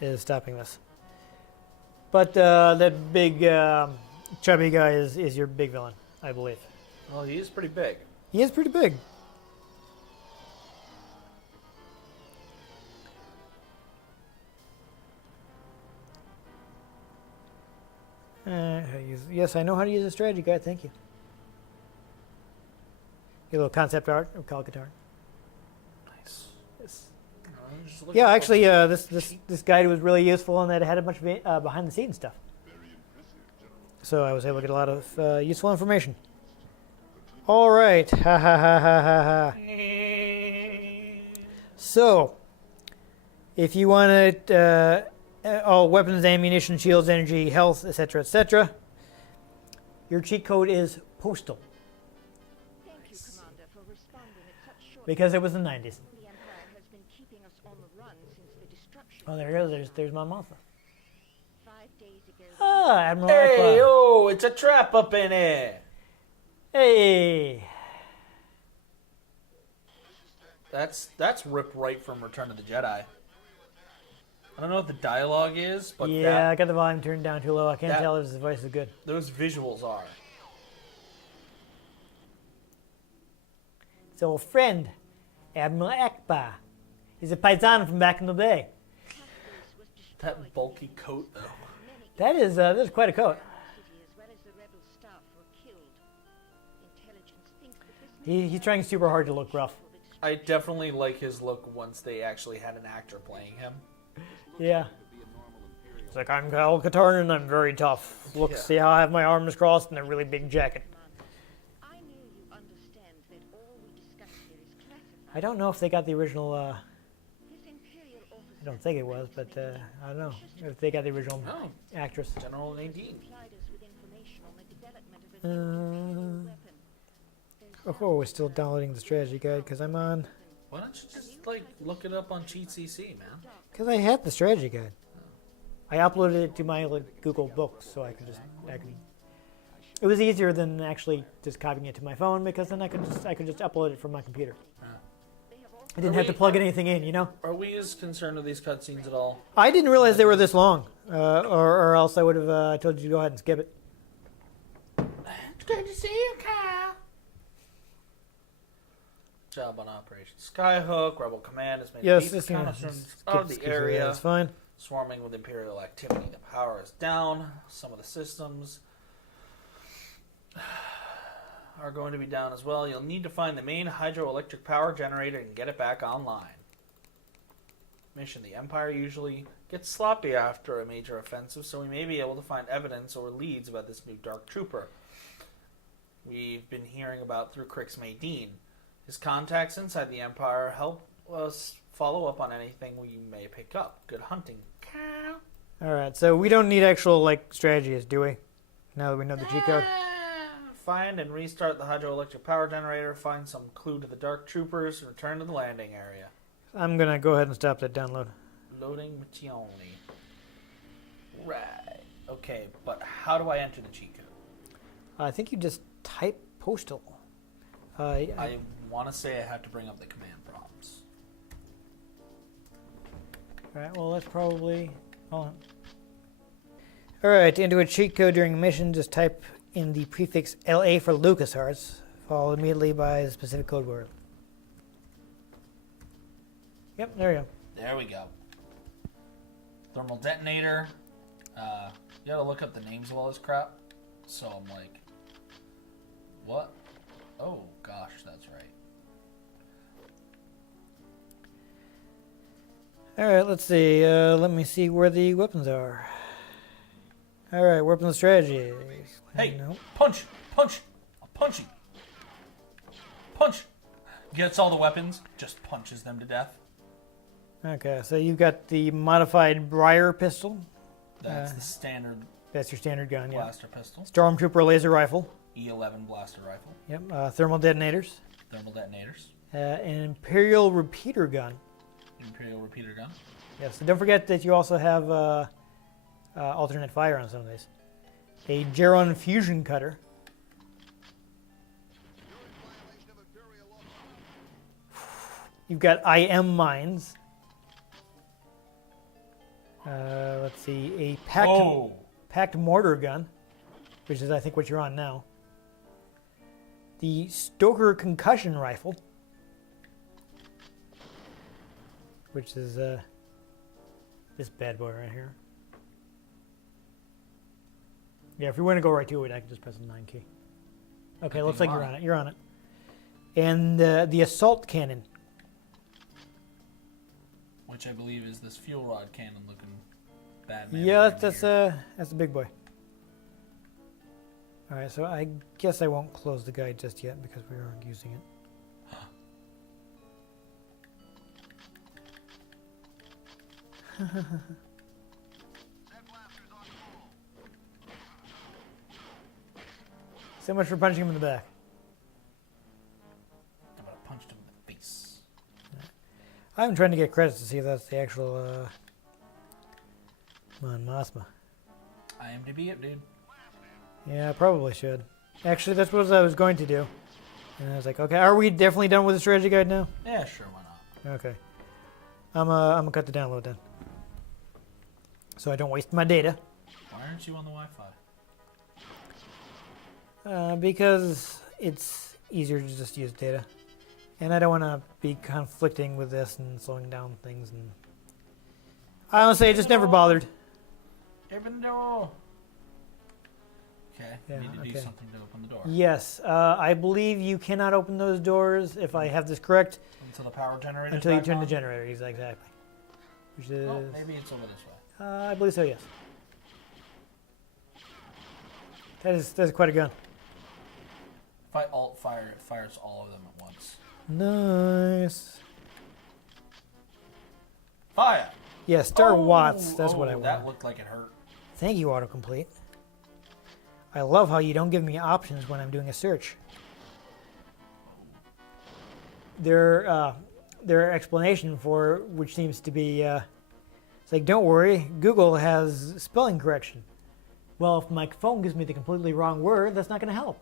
is stopping this. But that big chubby guy is your big villain, I believe. Well, he is pretty big. He is pretty big. Yes, I know how to use a strategy guide. Thank you. Your little concept art of Katarn. Nice. Yes. I'm just looking Yeah, for- actually, this guide was really useful in that it had a bunch of behind the scenes stuff. So I was able to get a lot of useful information. All right, ha ha ha ha ha ha. So, if you want all weapons, ammunition, shields, energy, health, etc., etc., your cheat code is postal Thank you, Commander, for responding at such short because it was the 90s. notice. The Empire has been keeping us on the run since the destruction. Oh, there it goes. There's my monster. 5 days ago. Ah, Admiral Hey, Akbar. oh, it's a trap up in here. Hey. That's ripped right from Return of the Jedi. I don't know what the dialogue is, but Yeah, I got the volume turned down too low. I can't that- tell if his voice is good. those visuals are. So, friend, Admiral Akbar. He's a paisan from back in the day. Was destroyed. That bulky coat, though. That is quite a coat. City as well as the rebel staff were killed. Intelligence thinks that this He's trying super hard to look rough. I definitely like his look once they actually had an actor playing him. Yeah. It's like, I'm Kyle Katarn and I'm very tough. Look, Yeah. see how I have my arms crossed and a really big jacket. I know you understand that all we discuss here is classified. I don't know if they got the original, This Imperial officer I don't think it was, but I don't know if they got the original Oh, actress. General Nadine. supplied us with information on the development of a new Imperial weapon. There's Oh, we're still downloading the strategy guide because I'm on. Why don't you just like look it up on Cheat CC, man? Because I had the strategy guide. I uploaded it to my Google Books so I could It was easier than actually just copying it to my phone because then I could just upload it from my computer. They have also I didn't have to plug anything in, you know. Are we as concerned with these cutscenes at all? I didn't realize they were this long, or else I would have told you to go ahead and skip it. It's good to see you, Kyle. job on Operation Skyhook. Rebel Command has made Yes, deep this reconnaissance of the area. That's fine. Swarming with Imperial activity. The power is down. Some of the systems are going to be down as well. You'll need to find the main hydroelectric power generator and get it back online. Mission. The Empire usually gets sloppy after a major offensive, so we may be able to find evidence or leads about this new Dark Trooper we've been hearing about through Crix Maydeen. His contacts inside the Empire help us follow up on anything we may pick up. Good hunting. Alright, so we don't need actual, like, strategies, do we? Now that we know the G code? Find and restart the hydroelectric power generator, find some clue to the Dark Troopers, and return to the landing area. I'm gonna go ahead and stop that download. Loading Mastriani. Right. Okay, but how do I enter the cheat code? I think you just type postal. I want to say I have to bring up the command prompts. Alright, well, that's probably... Hold on. Alright, to enter a cheat code during a mission, just type in the prefix LA for LucasArts, followed immediately by the specific code word. Yep, there you go. There we go. Thermal detonator. You gotta look up the names of all this crap. So I'm like, what? Oh gosh, that's right. Alright, let's see. Let me see where the weapons are. Alright, weapons strategy. Hey, Nope. punch! Punch! I'm punching! Punch! Gets all the weapons, just punches them to death. Okay, so you've got the modified Briar pistol. That's the standard That's your standard gun, yeah. blaster pistol. Stormtrooper laser rifle. E11 blaster rifle. Yep. Thermal detonators. Thermal detonators. An Imperial repeater gun. Imperial repeater gun. Yes, so don't forget that you also have alternate fire on some of these. A Geron fusion cutter. You've got IM mines. Let's see, a packed mortar gun, which is I think what you're on now. The Stoker concussion rifle, which is this bad boy right here. Yeah, if you want to go right to it, I can just press the 9 key. Okay, looks like you're on it. You're on it. And the assault cannon. Which I believe is this fuel rod cannon looking bad. Yeah, that's a big boy. All right, so I guess I won't close the guide just yet because we aren't using it. So much for punching him in the back. I'm gonna punch him in the face. I'm trying to get credits to see if that's the actual Mon Mothma. IMDb it, dude. Yeah, I probably should. Actually, that's what I was going to do. And I was like, okay, are we definitely done with the strategy guide now? Yeah, sure, why not? Okay. I'm gonna cut the download then. So I don't waste my data. Why aren't you on the Wi-Fi? Because it's easier to just use data. And I don't want to be conflicting with this and slowing down things. And I honestly, I just never bothered. Open the door. Okay, Yeah, you need to do okay. something to open the door. Yes, I believe you cannot open those doors, if I have this correct, Until the power generator. until you turn the generator. Exactly. Which is, Oh, maybe it's over this way. I believe so. Yes. That's quite a gun. If I alt fire, it fires all of them at once. Nice. Fire! Yeah, Star Watts. That's what I want. That looked like it hurt. Thank you, autocomplete. I love how you don't give me options when I'm doing a search. Their explanation for which seems to be it's like, don't worry, Google has spelling correction. Well, if my phone gives me the completely wrong word, that's not going to help.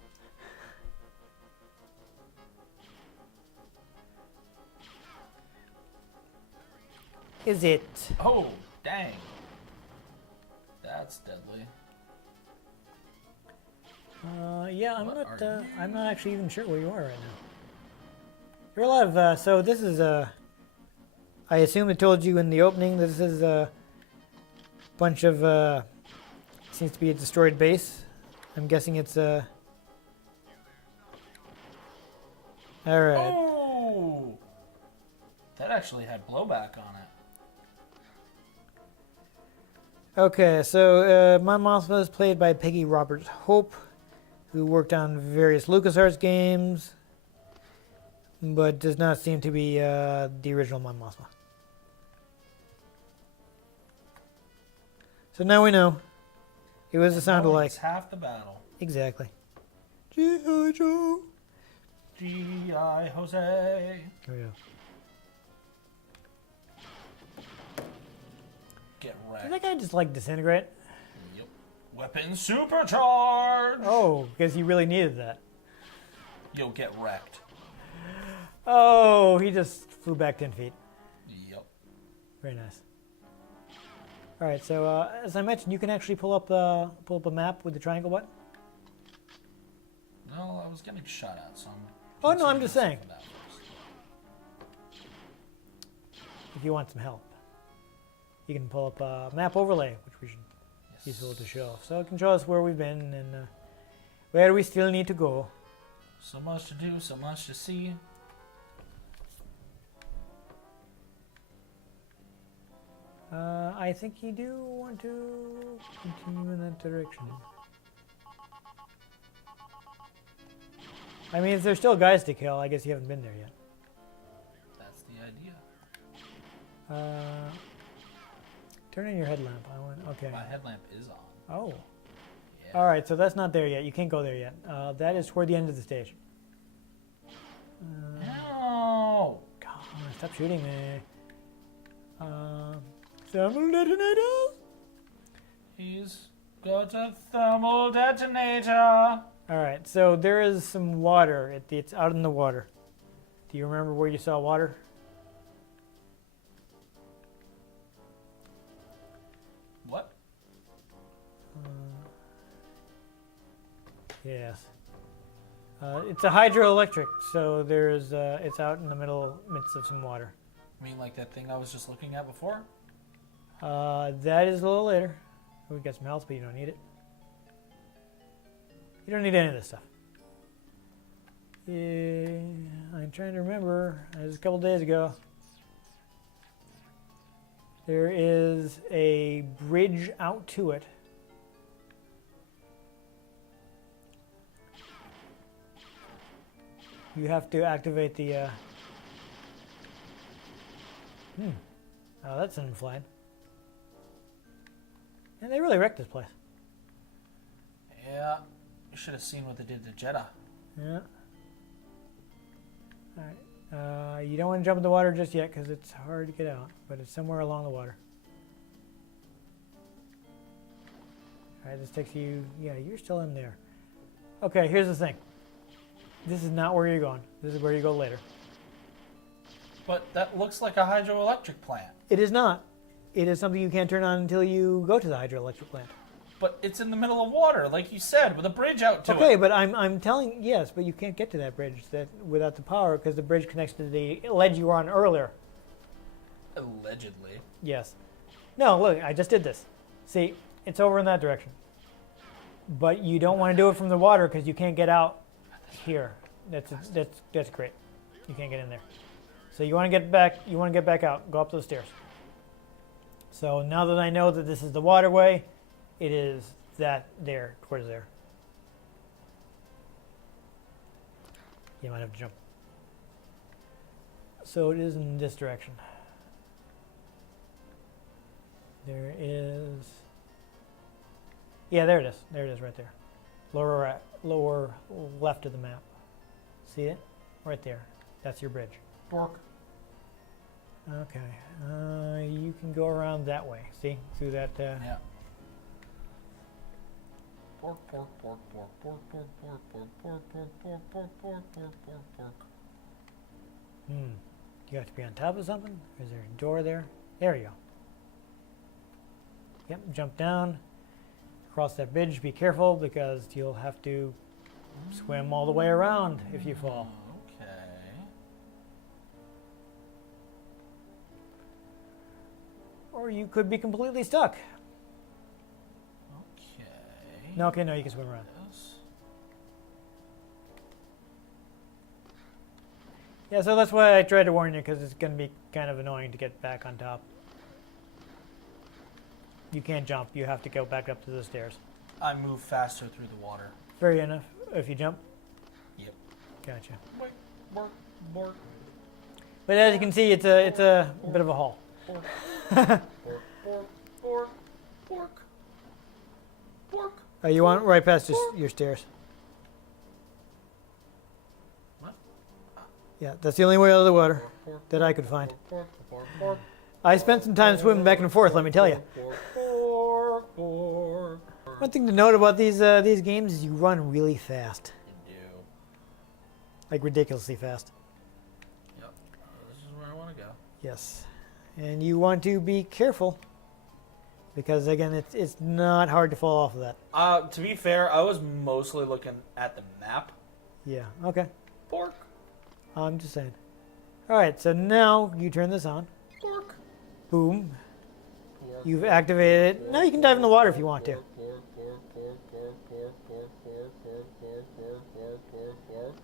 Is it? Oh, dang. That's deadly. Yeah, I'm What not. are you? I'm not actually even sure where you are right now. There are a lot of, so this is I assume it told you in the opening that this is a bunch of, seems to be a destroyed base. I'm guessing it's Alright. Oh! That actually had blowback on it. Okay, so Mon Mothma is played by Peggy Roberts Hope, who worked on various LucasArts games, but does not seem to be the original Mon Mothma. So now we know. It was a sound alike. It's half the battle. Exactly. G.I. Joe. G.I. Jose. Here we go. Get Does wrecked. that guy just like disintegrate? Yep. Weapon supercharge! Oh, because he really needed that. You'll get wrecked. Oh, he just flew back 10 feet. Yep. Very nice. All right, so as I mentioned, you can actually pull up a map with the triangle button. No, I was getting shot at, so I'm... Oh, no, I'm considering just saying. something that first. If you want some help, you can pull up a map overlay, which we should Yes. useful to show. So it can show us where we've been and where we still need to go. So much to do, so much to see. I think you do want to continue in that direction. I mean, if there's still guys to kill, I guess you haven't been there yet. That's the idea. Turn on your headlamp. I want. Okay. My headlamp is on. Oh. Yeah. All right. So that's not there yet. You can't go there yet. That is toward the end of the stage. No! God, stop shooting me. Thermal detonator. He's got a thermal detonator. All right. So there is some water. It's out in the water. Do you remember where you saw water? What? Yes. It's a hydroelectric, so there's it's out in the midst of some water. You mean like that thing I was just looking at before? That is a little later. We've got some health, but you don't need it. You don't need any of this stuff. Yeah, I'm trying to remember. It was a couple days ago. There is a bridge out to it. You have to activate the. Oh, that's an flag. And they really wrecked this place. Yeah. You should have seen what they did to Jeddah. Yeah. All right. You don't want to jump in the water just yet because it's hard to get out, but it's somewhere along the water. All right, this takes you. Yeah, you're still in there. Okay, here's the thing. This is not where you're going. This is where you go later. But that looks like a hydroelectric plant. It is not. It is something you can't turn on until you go to the hydroelectric plant. But it's in the middle of water, like you said, with a bridge out to it. Okay, but I'm telling yes, but you can't get to that bridge without the power because the bridge connects to the ledge you were on earlier. Allegedly. Yes. No, look, I just did this. See, it's over in that direction. But you don't want to do it from the water because you can't get out here. That's great. You can't get in there. So you want to get back. You want to get back out. Go up those stairs. So now that I know that this is the waterway, it is that there towards there. You might have to jump. So it is in this direction. There is. Yeah, there it is. There it is, right there. Lower left of the map. See it? Right there. That's your bridge. Bork. Okay. You can go around that way. See? Through that. Yeah. Bork, bork, bork, bork, bork, bork, bork, bork, bork, bork, bork, bork, bork, bork, bork, bork. You have to be on top of something? Is there a door there? There you go. Yep, jump down. Cross that bridge. Be careful because you'll have to swim all the way around if you fall. Okay. Or you could be completely stuck. Okay. No, okay, no, you can swim around. Yes. Yeah, so that's why I tried to warn you, because it's going to be kind of annoying to get back on top. You can't jump. You have to go back up to the stairs. I move faster through the water. Fair enough. If you jump. Yep. Gotcha. Bork, bork, bork, But as you can see, it's a bit of a haul. bork, bork, bork, bork, bork, bork. You want right past your stairs. What? Yeah, that's the only way out of the water Bork, that I could find. bork, bork, bork, I spent some time swimming back and forth, let me tell you. bork, bork, bork. One thing to note about these games is you run really fast. You do. Like ridiculously fast. Yep. This is where I want to go. Yes. And you want to be careful. Because again, it's not hard to fall off of that. To be fair, I was mostly looking at the map. Yeah, okay. Pork, I'm just saying. Alright, so now you turn this on. pork, Boom. Bork, You've activated it. Now you can dive in the water if you want to. bork, bork, bork, bork, bork, bork, bork, bork, bork, bork, bork, bork, bork.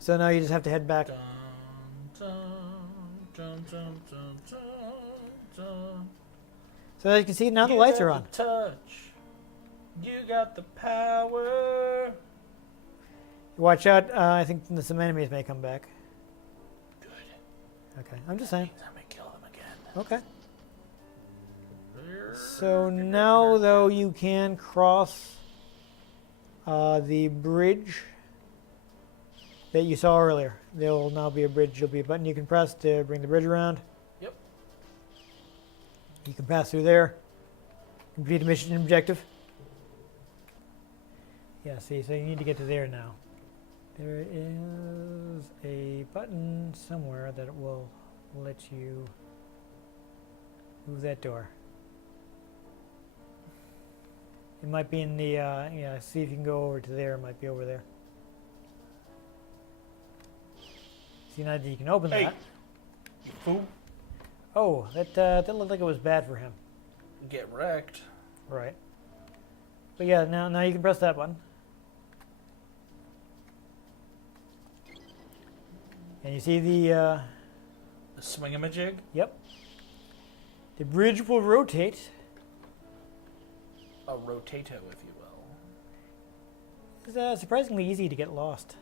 So now you just have to head back. Dun, dun, dun, dun, dun, dun, dun. So as you can see, now the You lights got are on. the touch. You got the power. Watch out, I think some enemies may come back. Good. Okay, I'm just saying. I may kill them again. Okay. So now, though, you can cross the bridge that you saw earlier. There will now be a bridge. There'll be a button you can press to bring the bridge around. Yep. You can pass through there. Complete a mission objective. Yeah, see, so you need to get to there now. There is a button somewhere that will let you move that door. It might be in the, yeah, see if you can go over to there. It might be over there. See, now that you can open Hey. that. You fool. Oh, that looked like it was bad for him. Get wrecked. Right. But yeah, now you can press that button. And you see the, The swing-a-majig. yep. The bridge will rotate. A rotato, if you will. It's surprisingly easy to get lost.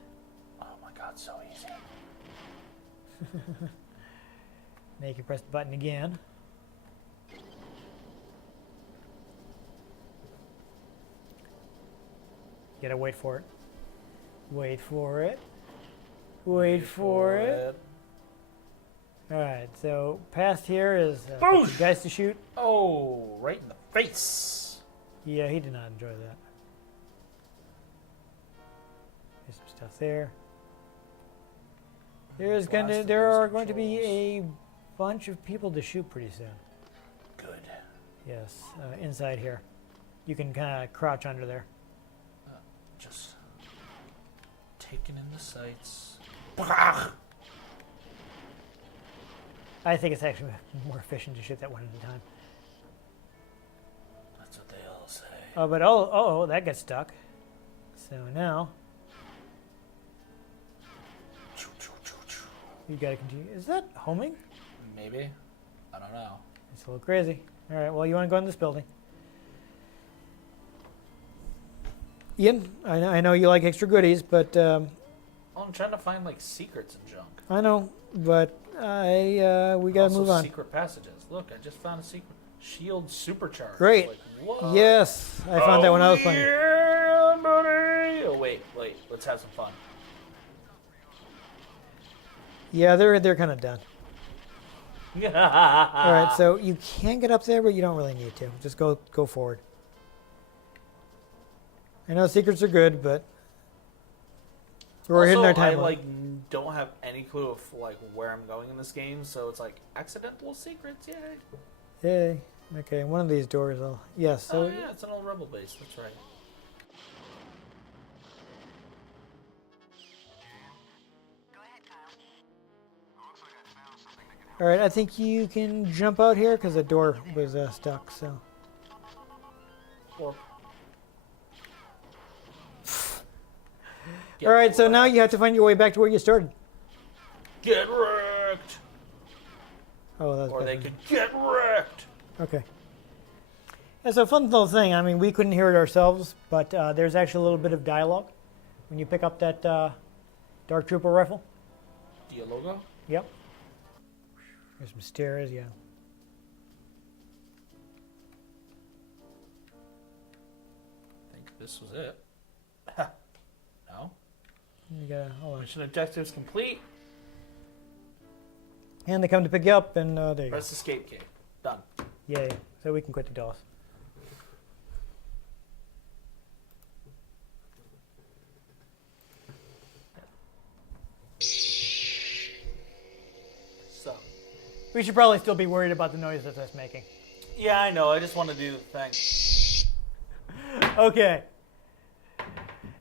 Oh my god, so easy. Now you can press the button again. You gotta wait for it. Wait for it. Wait for it. Alright, so past here is Boosh! guys to shoot. Oh, right in the face. Yeah, he did not enjoy that. There's some stuff there. Blast There those are going to be controls. a bunch of people to shoot pretty soon. Good. Yes, inside here. You can kind of crouch under there. Just taking in the sights. I think it's actually more efficient to shoot that one at a time. That's what they all say. Oh, but oh, that gets stuck. So now Choo, choo, choo, choo. you gotta continue. Is that homing? Maybe. I don't know. It's a little crazy. All right, well, you want to go in this building. Ian, I know you like extra goodies, but Oh, I'm trying to find like secrets and junk. I know, but we gotta Also move on. Secret passages. Look, I just found a secret. Shield supercharged. Great. Like, what? Yes, I found that when I was playing. Yeah, buddy. Oh wait. Let's have some fun. Yeah, they're kind of done. All right, so you can get up there, but you don't really need to. Just go forward. I know secrets are good, but we're hitting our Also, time I limit. don't have any clue of like where I'm going in this game, so it's like accidental secrets. Yay! Yay. Okay, one of these doors. Yes. Oh So yeah, it's an old rebel base. That's right. All right, I think you can jump out here because the door was stuck. So. Or All right, so now you have to find your way back to where you started. get wrecked. Oh, that's Or better. they could get wrecked. Okay. It's a fun little thing. I mean, we couldn't hear it ourselves, but there's actually a little bit of dialogue when you pick up that Dark Trooper rifle. Dialogo? Yep. There's some stairs, yeah. I think this was it. No? You gotta, hold on. Mission objectives complete. And they come to pick you up, and there you go. Press escape key. Done. Yay. So we can quit the DOS. So. We should probably still be worried about the noise that that's making. Yeah, I know. I just want to do the thing. Okay.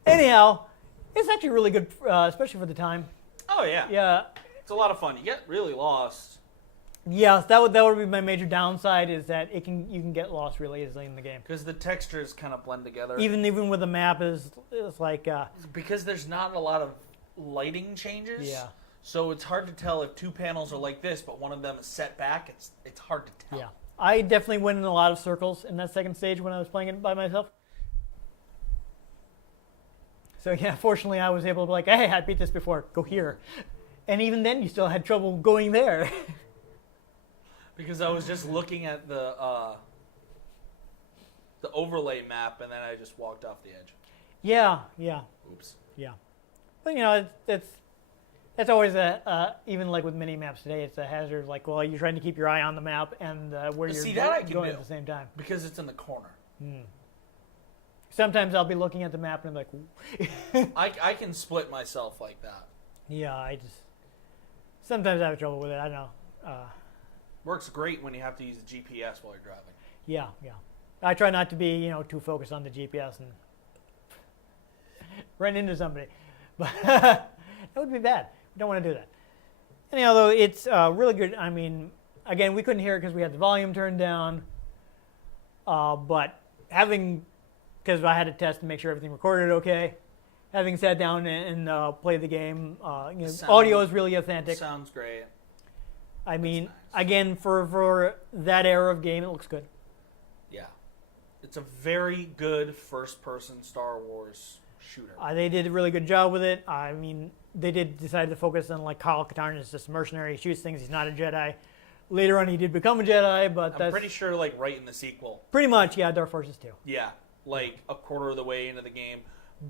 Anyhow, it's actually really good, especially for the time. Oh, yeah. Yeah. It's a lot of fun. You get really lost. Yes, that would be my major downside is that you can get lost really easily in the game. Because the textures kind of blend together. Even with the map is like Because there's not a lot of lighting changes. yeah. So it's hard to tell if two panels are like this, but one of them is set back. It's hard to tell. Yeah. I definitely went in a lot of circles in that second stage when I was playing it by myself. So yeah, fortunately I was able to be like, hey, I beat this before, go here. And even then you still had trouble going there. Because I was just looking at the overlay map, and then I just walked off the edge. Yeah. Oops. Yeah. But you know, that's always even like with mini maps today, it's a hazard. Like, well, you're trying to keep your eye on the map and where you're See, that I can going do. at the same time. Because it's in the corner. Sometimes I'll be looking at the map and I'm like, I can split myself like that. yeah, sometimes I have trouble with it. I don't know. Works great when you have to use the GPS while you're driving. Yeah. I try not to be, too focused on the GPS and run into somebody. But that would be bad. We don't want to do that. Anyhow, though, it's really good. I mean, again, we couldn't hear it because we had the volume turned down. But because I had to test to make sure everything recorded okay, having sat down and played the game, audio is really authentic. Sounds great. I mean, nice. again, for that era of game, it looks good. Yeah. It's a very good first-person Star Wars shooter. They did a really good job with it. I mean, they did decide to focus on, like, Katarn is just a mercenary. He shoots things. He's not a Jedi. Later on, he did become a Jedi, but I'm that's pretty sure, like, right in the sequel. pretty much, yeah, Dark Forces too. Yeah. Like, a quarter of the way into the game.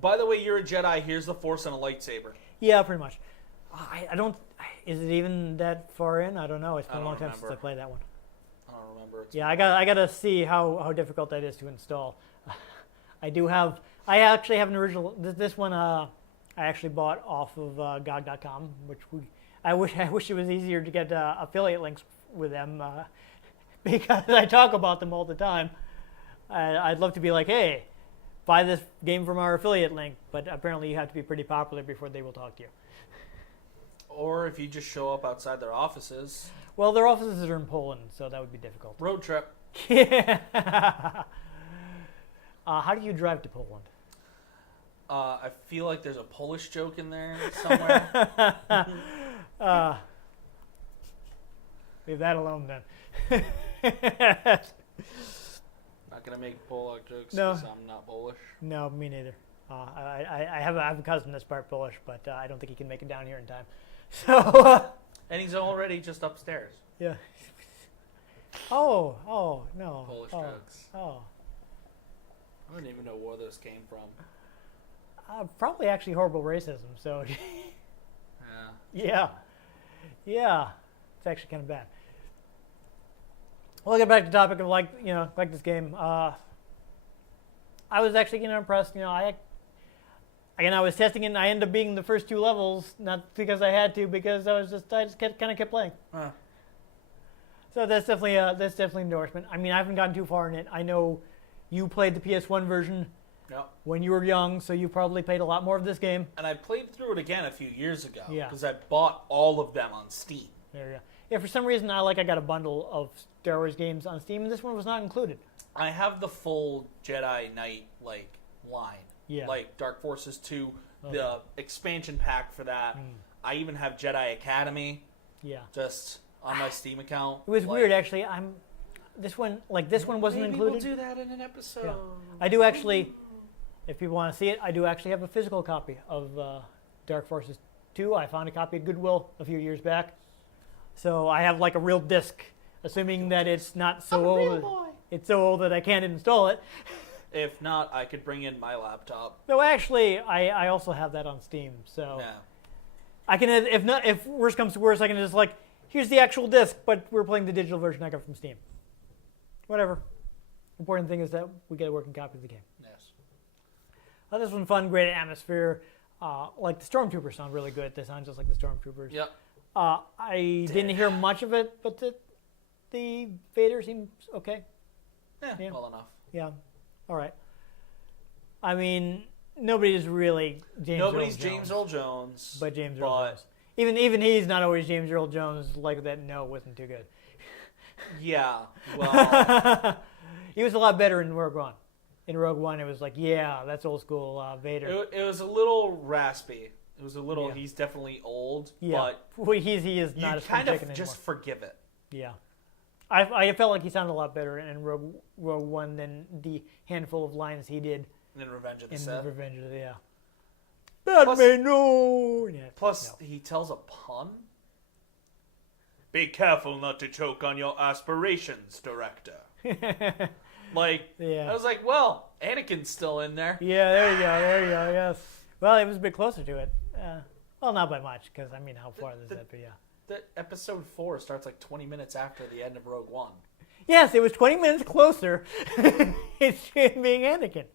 By the way, you're a Jedi. Here's the Force and a lightsaber. Yeah, pretty much. I don't... Is it even that far in? I don't know. It's been I a don't long time since I remember. played that one. I don't remember. Yeah, I got to see how difficult that is to install. I actually have an original. This one I actually bought off of GOG.com, which I wish it was easier to get affiliate links with them because I talk about them all the time. I'd love to be like, hey, buy this game from our affiliate link, but apparently you have to be pretty popular before they will talk to you. Or if you just show up outside their offices. Well, their offices are in Poland, so that would be difficult. Road trip. Yeah. How do you drive to Poland? I feel like there's a Polish joke in there somewhere. Leave that alone then. Not going to make Polak jokes No. because I'm not Polish. No, me neither. I have a cousin that's part Polish, but I don't think he can make it down here in time. So, And he's already just upstairs. yeah. Oh, no. Polish oh, jokes. Oh. I don't even know where this came from. Probably actually horrible racism, so, Yeah. yeah. It's actually kind of bad. Well, I'll get back to the topic of like this game. I was actually impressed. I was testing it, and I ended up being the first two levels, not because I had to, because I just kind of kept playing. Huh. So that's definitely an endorsement. I mean, I haven't gotten too far in it. I know you played the PS1 version Yep. when you were young, so you probably played a lot more of this game. And I played through it again a few years ago. Yeah. Because I bought all of them on Steam. There you go. Yeah, for some reason I got a bundle of Star Wars games on Steam, and this one was not included. I have the full Jedi Knight line. Yeah. Like Dark Forces 2, the expansion pack for that. I even have Jedi Academy Yeah. just on my Steam account. It was weird, actually. This one wasn't maybe included. We'll do that in an episode. Yeah. I do actually, if people want to see it, I do actually have a physical copy of Dark Forces 2. I found a copy at Goodwill a few years back. So I have a real disc, assuming that it's not so old. It's so old that I can't install it. If not, I could bring in my laptop. No, actually, I also have that on Steam. So Yeah. I can, if worst comes to worst, I can just here's the actual disc, but we're playing the digital version I got from Steam. Whatever. Important thing is that we get a working copy of the game. Yes. This one's fun, great atmosphere. The Stormtroopers sound really good. They sound just like the Stormtroopers. Yep. I didn't hear much of it, but the Vader seems okay. Yeah, well enough. Yeah, all right. I mean, nobody's really Nobody's Earl James Earl Jones. but James Earl Jones. Even he's not always James Earl Jones. Like that, no, wasn't too good. Yeah, well, He was a lot better in Rogue One. In Rogue One, it was that's old school Vader. it was a little raspy. It was a little. Yeah. He's definitely old, Yeah, but well, he is you not a kind spring of chicken just anymore. forgive it. Yeah. I felt like he sounded a lot better in Rogue One than the handful of lines he did In Revenge of the in Sith. Revenge of the Yeah. Plus- no. Yeah, Plus, he tells a pun. Be careful not to choke on your aspirations, director. Yeah. I was like, well, Anakin's still in there. Yeah, there you go, yes. Well, it was a bit closer to it. Well, not by much, because, how far is that, but yeah. The episode 4 starts 20 minutes after the end of Rogue One. Yes, it was 20 minutes closer. It's being Anakin.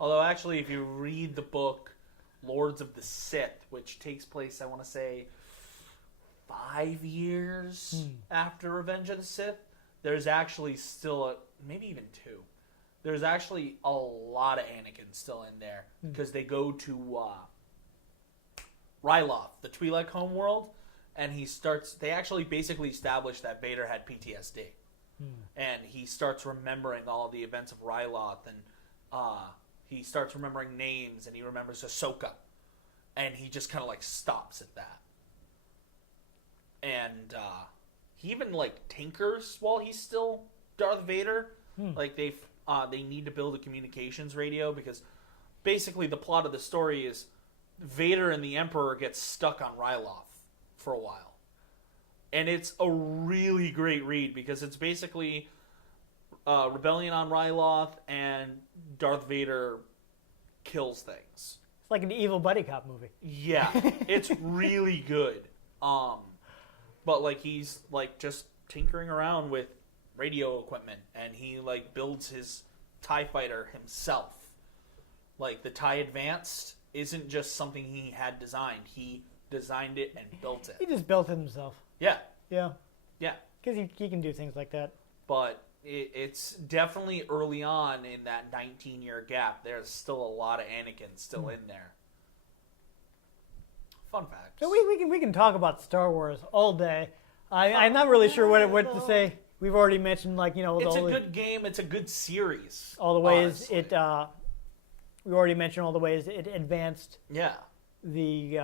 Although, actually, if you read the book Lords of the Sith, which takes place, I want to say, 5 years after Revenge of the Sith, there's actually still, maybe even 2. There's actually a lot of Anakin still in there, because they go to Ryloth, the Twi'lek homeworld, and they actually basically establish that Vader had PTSD. And he starts remembering all the events of Ryloth, and he starts remembering names, and he remembers Ahsoka. And he just kind of stops at that. And he even tinkers while he's still Darth Vader. They need to build a communications radio, because basically the plot of the story is Vader and the Emperor get stuck on Ryloth for a while. And it's a really great read, because it's basically rebellion on Ryloth, and Darth Vader kills things. It's like an evil buddy cop movie. Yeah, it's really good. But he's just tinkering around with radio equipment, and he builds his TIE fighter himself. The TIE Advanced isn't just something he had designed. He designed it and built He it. just built it himself. Yeah, Yeah. yeah. Because he can do things like that. But it's definitely early on in that 19-year gap. There's still a lot of Anakin still in there. Fun facts. So we can talk about Star Wars all day. I'm not really sure what to say. We've already mentioned It's a good game. It's a good series. all the ways honestly. it. We already mentioned all the ways it advanced Yeah. the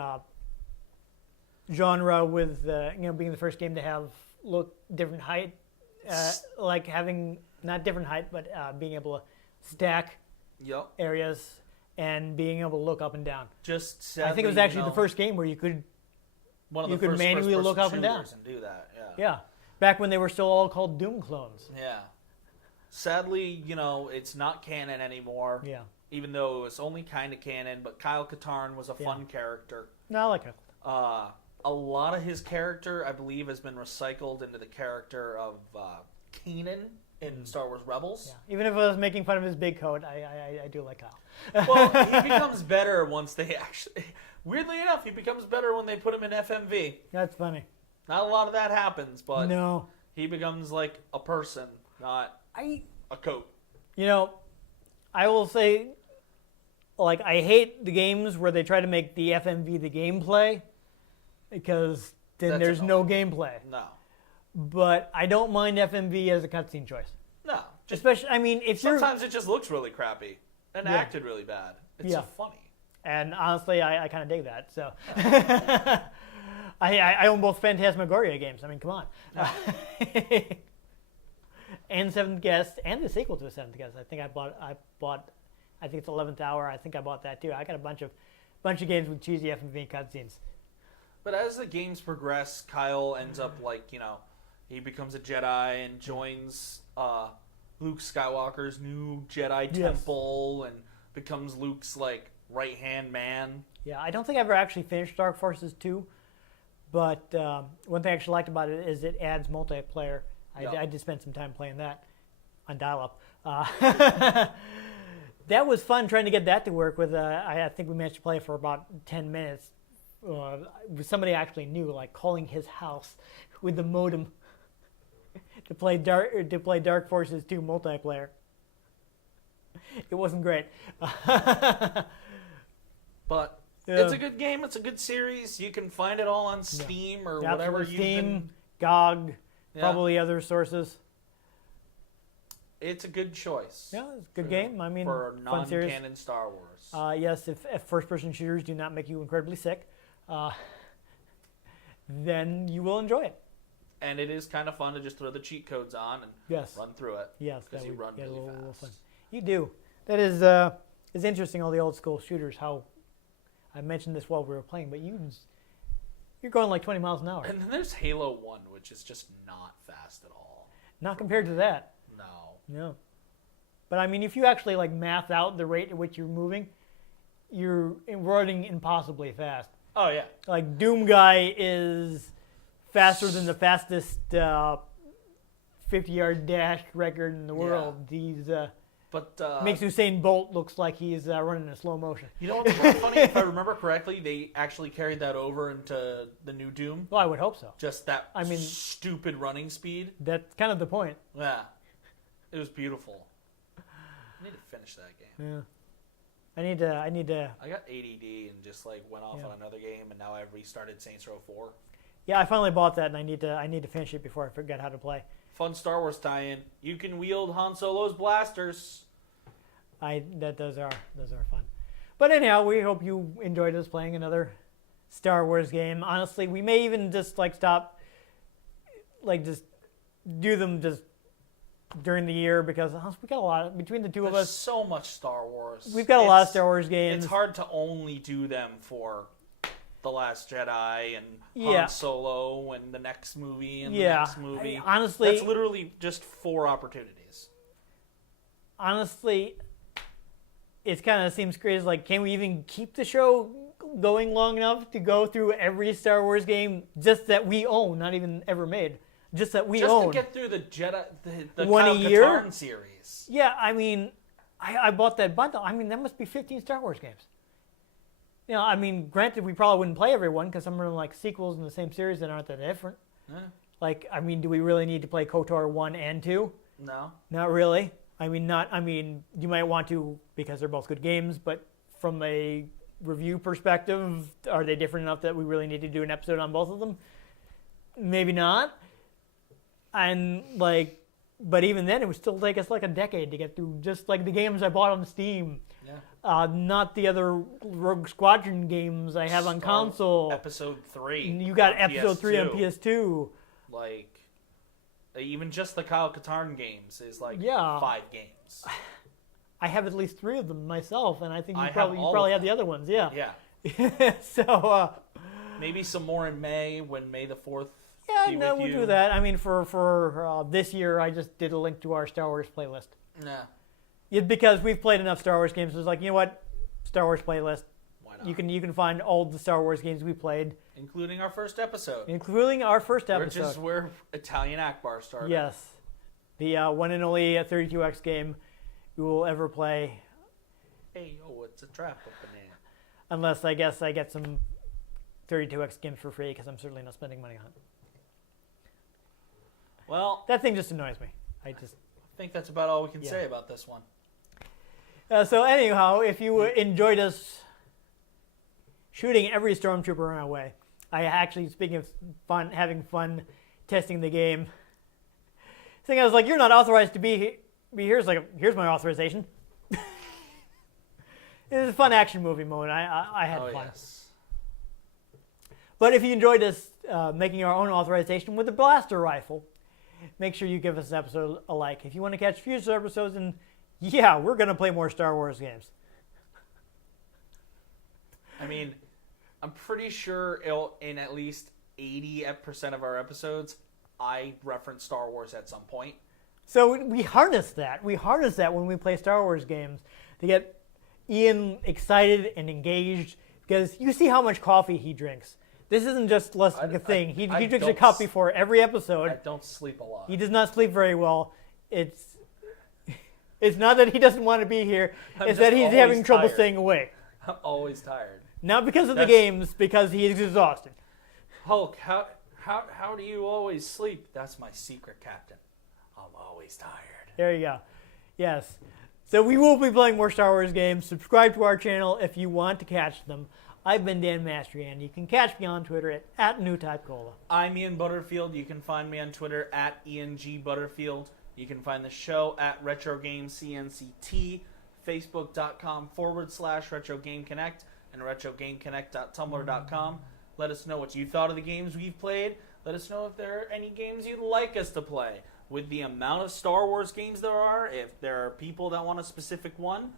genre with being the first game to have different height, having not different height, but being able to stack Yep. areas and being able to look up and down. Just sadly, I think it was actually the first game where you could. one of you the could first manually first-person look up and down. shooters and do that. Yeah. Yeah, back when they were still all called Doom clones. Yeah. Sadly, it's not canon anymore. Yeah. Even though it was only kind of canon, but Kyle Katarn was a fun character. No, I like it. A lot of his character, I believe, has been recycled into the character of Kanan in Star Wars Rebels. Yeah. Even if I was making fun of his big coat, I do like Kyle. Well, he becomes better once they actually... Weirdly enough, he becomes better when they put him in FMV. That's funny. Not a lot of that happens, but No, he becomes like a person, not a coat. I will say, I hate the games where they try to make the FMV the gameplay, because then That's there's no gameplay. No. But I don't mind FMV as a cutscene choice. No. Just Especially, I mean, if you're... sometimes it just looks really crappy and Yeah. acted really bad. It's so funny. And honestly, I kind of dig that. So I own both Phantasmagoria games. I mean, come on. And Seventh Guest, and the sequel to the Seventh Guest. I think I bought. I think it's 11th Hour. I think I bought that too. I got a bunch of games with cheesy FMV cutscenes. But as the games progress, Kyle ends up he becomes a Jedi and joins Luke Skywalker's new Jedi temple and becomes Luke's right-hand man. Yeah, I don't think I ever actually finished Dark Forces 2, but one thing I actually liked about it is it adds multiplayer. I did spend some time playing that on dial-up. That was fun trying to get that to work with. I think we managed to play for about 10 minutes. With somebody I actually knew, calling his house with the modem to play Dark Forces 2 multiplayer. It wasn't great. But it's a good game. It's a good series. You can find it all on Steam or whatever you've Steam, GOG, probably other sources. It's a good choice. Yeah, it's a good game. I mean, for fun series. non-canon Star Wars. Yes, if first-person shooters do not make you incredibly sick, then you will enjoy it. And it is kind of fun to just throw the cheat codes on and run through it. Yes, because you run really little fast. fun. You do. That is it's interesting, all the old school shooters, how I mentioned this while we were playing, but you're going like 20 miles an hour. And then there's Halo 1, which is just not fast at all. Not compared to that. No. But I mean, if you actually math out the rate at which you're moving, you're running impossibly fast. Oh, yeah. Doom Guy is faster than the fastest 50-yard dash record in the world. He's makes Usain Bolt looks like he's running in slow motion. You know what's funny? If I remember correctly, they actually carried that over into the new Doom. Well, I would hope so. Just that stupid running speed. That's kind of the point. Yeah. It was beautiful. I need to finish that game. Yeah. I need to. I got ADD and just went off on another game, and now I've restarted Saints Row 4. Yeah, I finally bought that, and I need to finish it before I forget how to play. Fun Star Wars tie-in. You can wield Han Solo's blasters. Those are fun. But anyhow, we hope you enjoyed us playing another Star Wars game. Honestly, we may even just stop, just do them just during the year, because we got a lot between the two of us. So much Star Wars. We've got a lot of Star Wars games. It's hard to only do them for The Last Jedi and Han Solo and the next movie and the next movie. Honestly, that's literally just 4 opportunities. Honestly, it kind of seems crazy. Can we even keep the show going long enough to go through every Star Wars game just that we own, not even ever made? Just that we own. Just to get through the Jedi, the one Kyle a year Katarn series. Yeah, I mean, I bought that bundle. I mean, that must be 15 Star Wars games. I mean, granted, we probably wouldn't play every one because some of them sequels in the same series that aren't that different. Yeah. I mean, do we really need to play KOTOR 1 and 2? No. Not really. I mean, you might want to because they're both good games, but from a review perspective, are they different enough that we really need to do an episode on both of them? Maybe not. And but even then, it would still take us a decade to get through just the games I bought on Steam. Yeah. Not the other Rogue Squadron games I have on console. Episode 3. You got Episode PS2. 3 on PS2. Even just the Kyle Katarn games is 5 games. I have at least 3 of them myself, and I think you I probably have have the other ones. Yeah. Yeah. So maybe some more in May when May the 4th. Yeah, no, we'll do that. I mean, for this year, I just did a link to our Star Wars playlist. Yeah. Yeah, because we've played enough Star Wars games. It was you know what? Star Wars playlist. Why not? You can find all the Star Wars games we played. Including our first episode. Which is where Italian Akbar started. Yes. The one and only 32X game we will ever play. Hey, it's a trap up in there. Unless, I guess, I get some 32X games for free, because I'm certainly not spending money on it. Well, that thing just annoys me. I think that's about all we can say about this one. So anyhow, if you enjoyed us shooting every stormtrooper in our way, I actually, speaking of fun, having fun testing the game, I was like, you're not authorized to be here. It's like, here's my authorization. It was a fun action movie mode. I had fun. Yes. But if you enjoyed us making our own authorization with the blaster rifle, make sure you give us an episode a like. If you want to catch future episodes, and yeah, we're going to play more Star Wars games. I mean, I'm pretty sure in at least 80% of our episodes, I reference Star Wars at some point. So we harness that. We harness that when we play Star Wars games to get Ian excited and engaged, because you see how much coffee he drinks. This isn't just less like a thing. He drinks a cup before every episode. I don't sleep a lot. He does not sleep very well. It's not that he doesn't want to be here. It's that he's having trouble staying awake. I'm always tired. Not because of the games, because he is exhausted. Hulk, how do you always sleep? That's my secret, Captain. I'm always tired. There you go. Yes. So we will be playing more Star Wars games. Subscribe to our channel if you want to catch them. I've been Dan Mastriani. You can catch me on Twitter at NewTypeCola. I'm Ian Butterfield. You can find me on Twitter at IanG.Butterfield. You can find the show at RetroGameCNCT, Facebook.com/RetroGameConnect, and RetroGameConnect.tumblr.com. Let us know what you thought of the games we've played. Let us know if there are any games you'd like us to play. With the amount of Star Wars games there are, if there are people that want a specific one,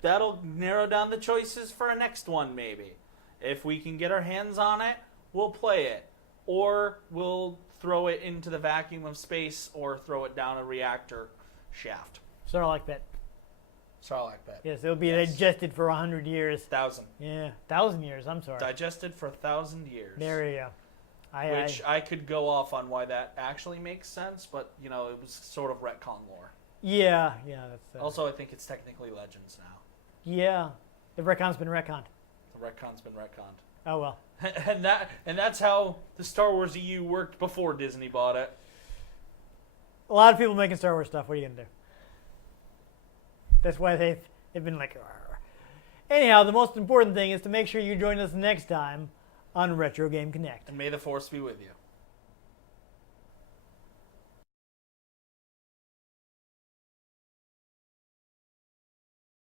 that'll narrow down the choices for a next one, maybe. If we can get our hands on it, we'll play it. Or we'll throw it into the vacuum of space or throw it down a reactor shaft. Sarlacc pit. Sarlacc pit. Yes, it'll be digested for 100 years. 1,000. Yeah, 1,000 years, I'm sorry. Digested for 1,000 years. There you go. I could go off on why that actually makes sense, but, it was sort of retcon lore. Yeah, that's... Also, I think it's technically Legends now. Yeah, the retcon's been retconned. The retcon's been retconned. Oh, well. and that's how the Star Wars EU worked before Disney bought it. A lot of people making Star Wars stuff. What are you going to do? That's why they've been like... Arr. Anyhow, the most important thing is to make sure you join us next time on Retro Game Connect. And may the Force be with you.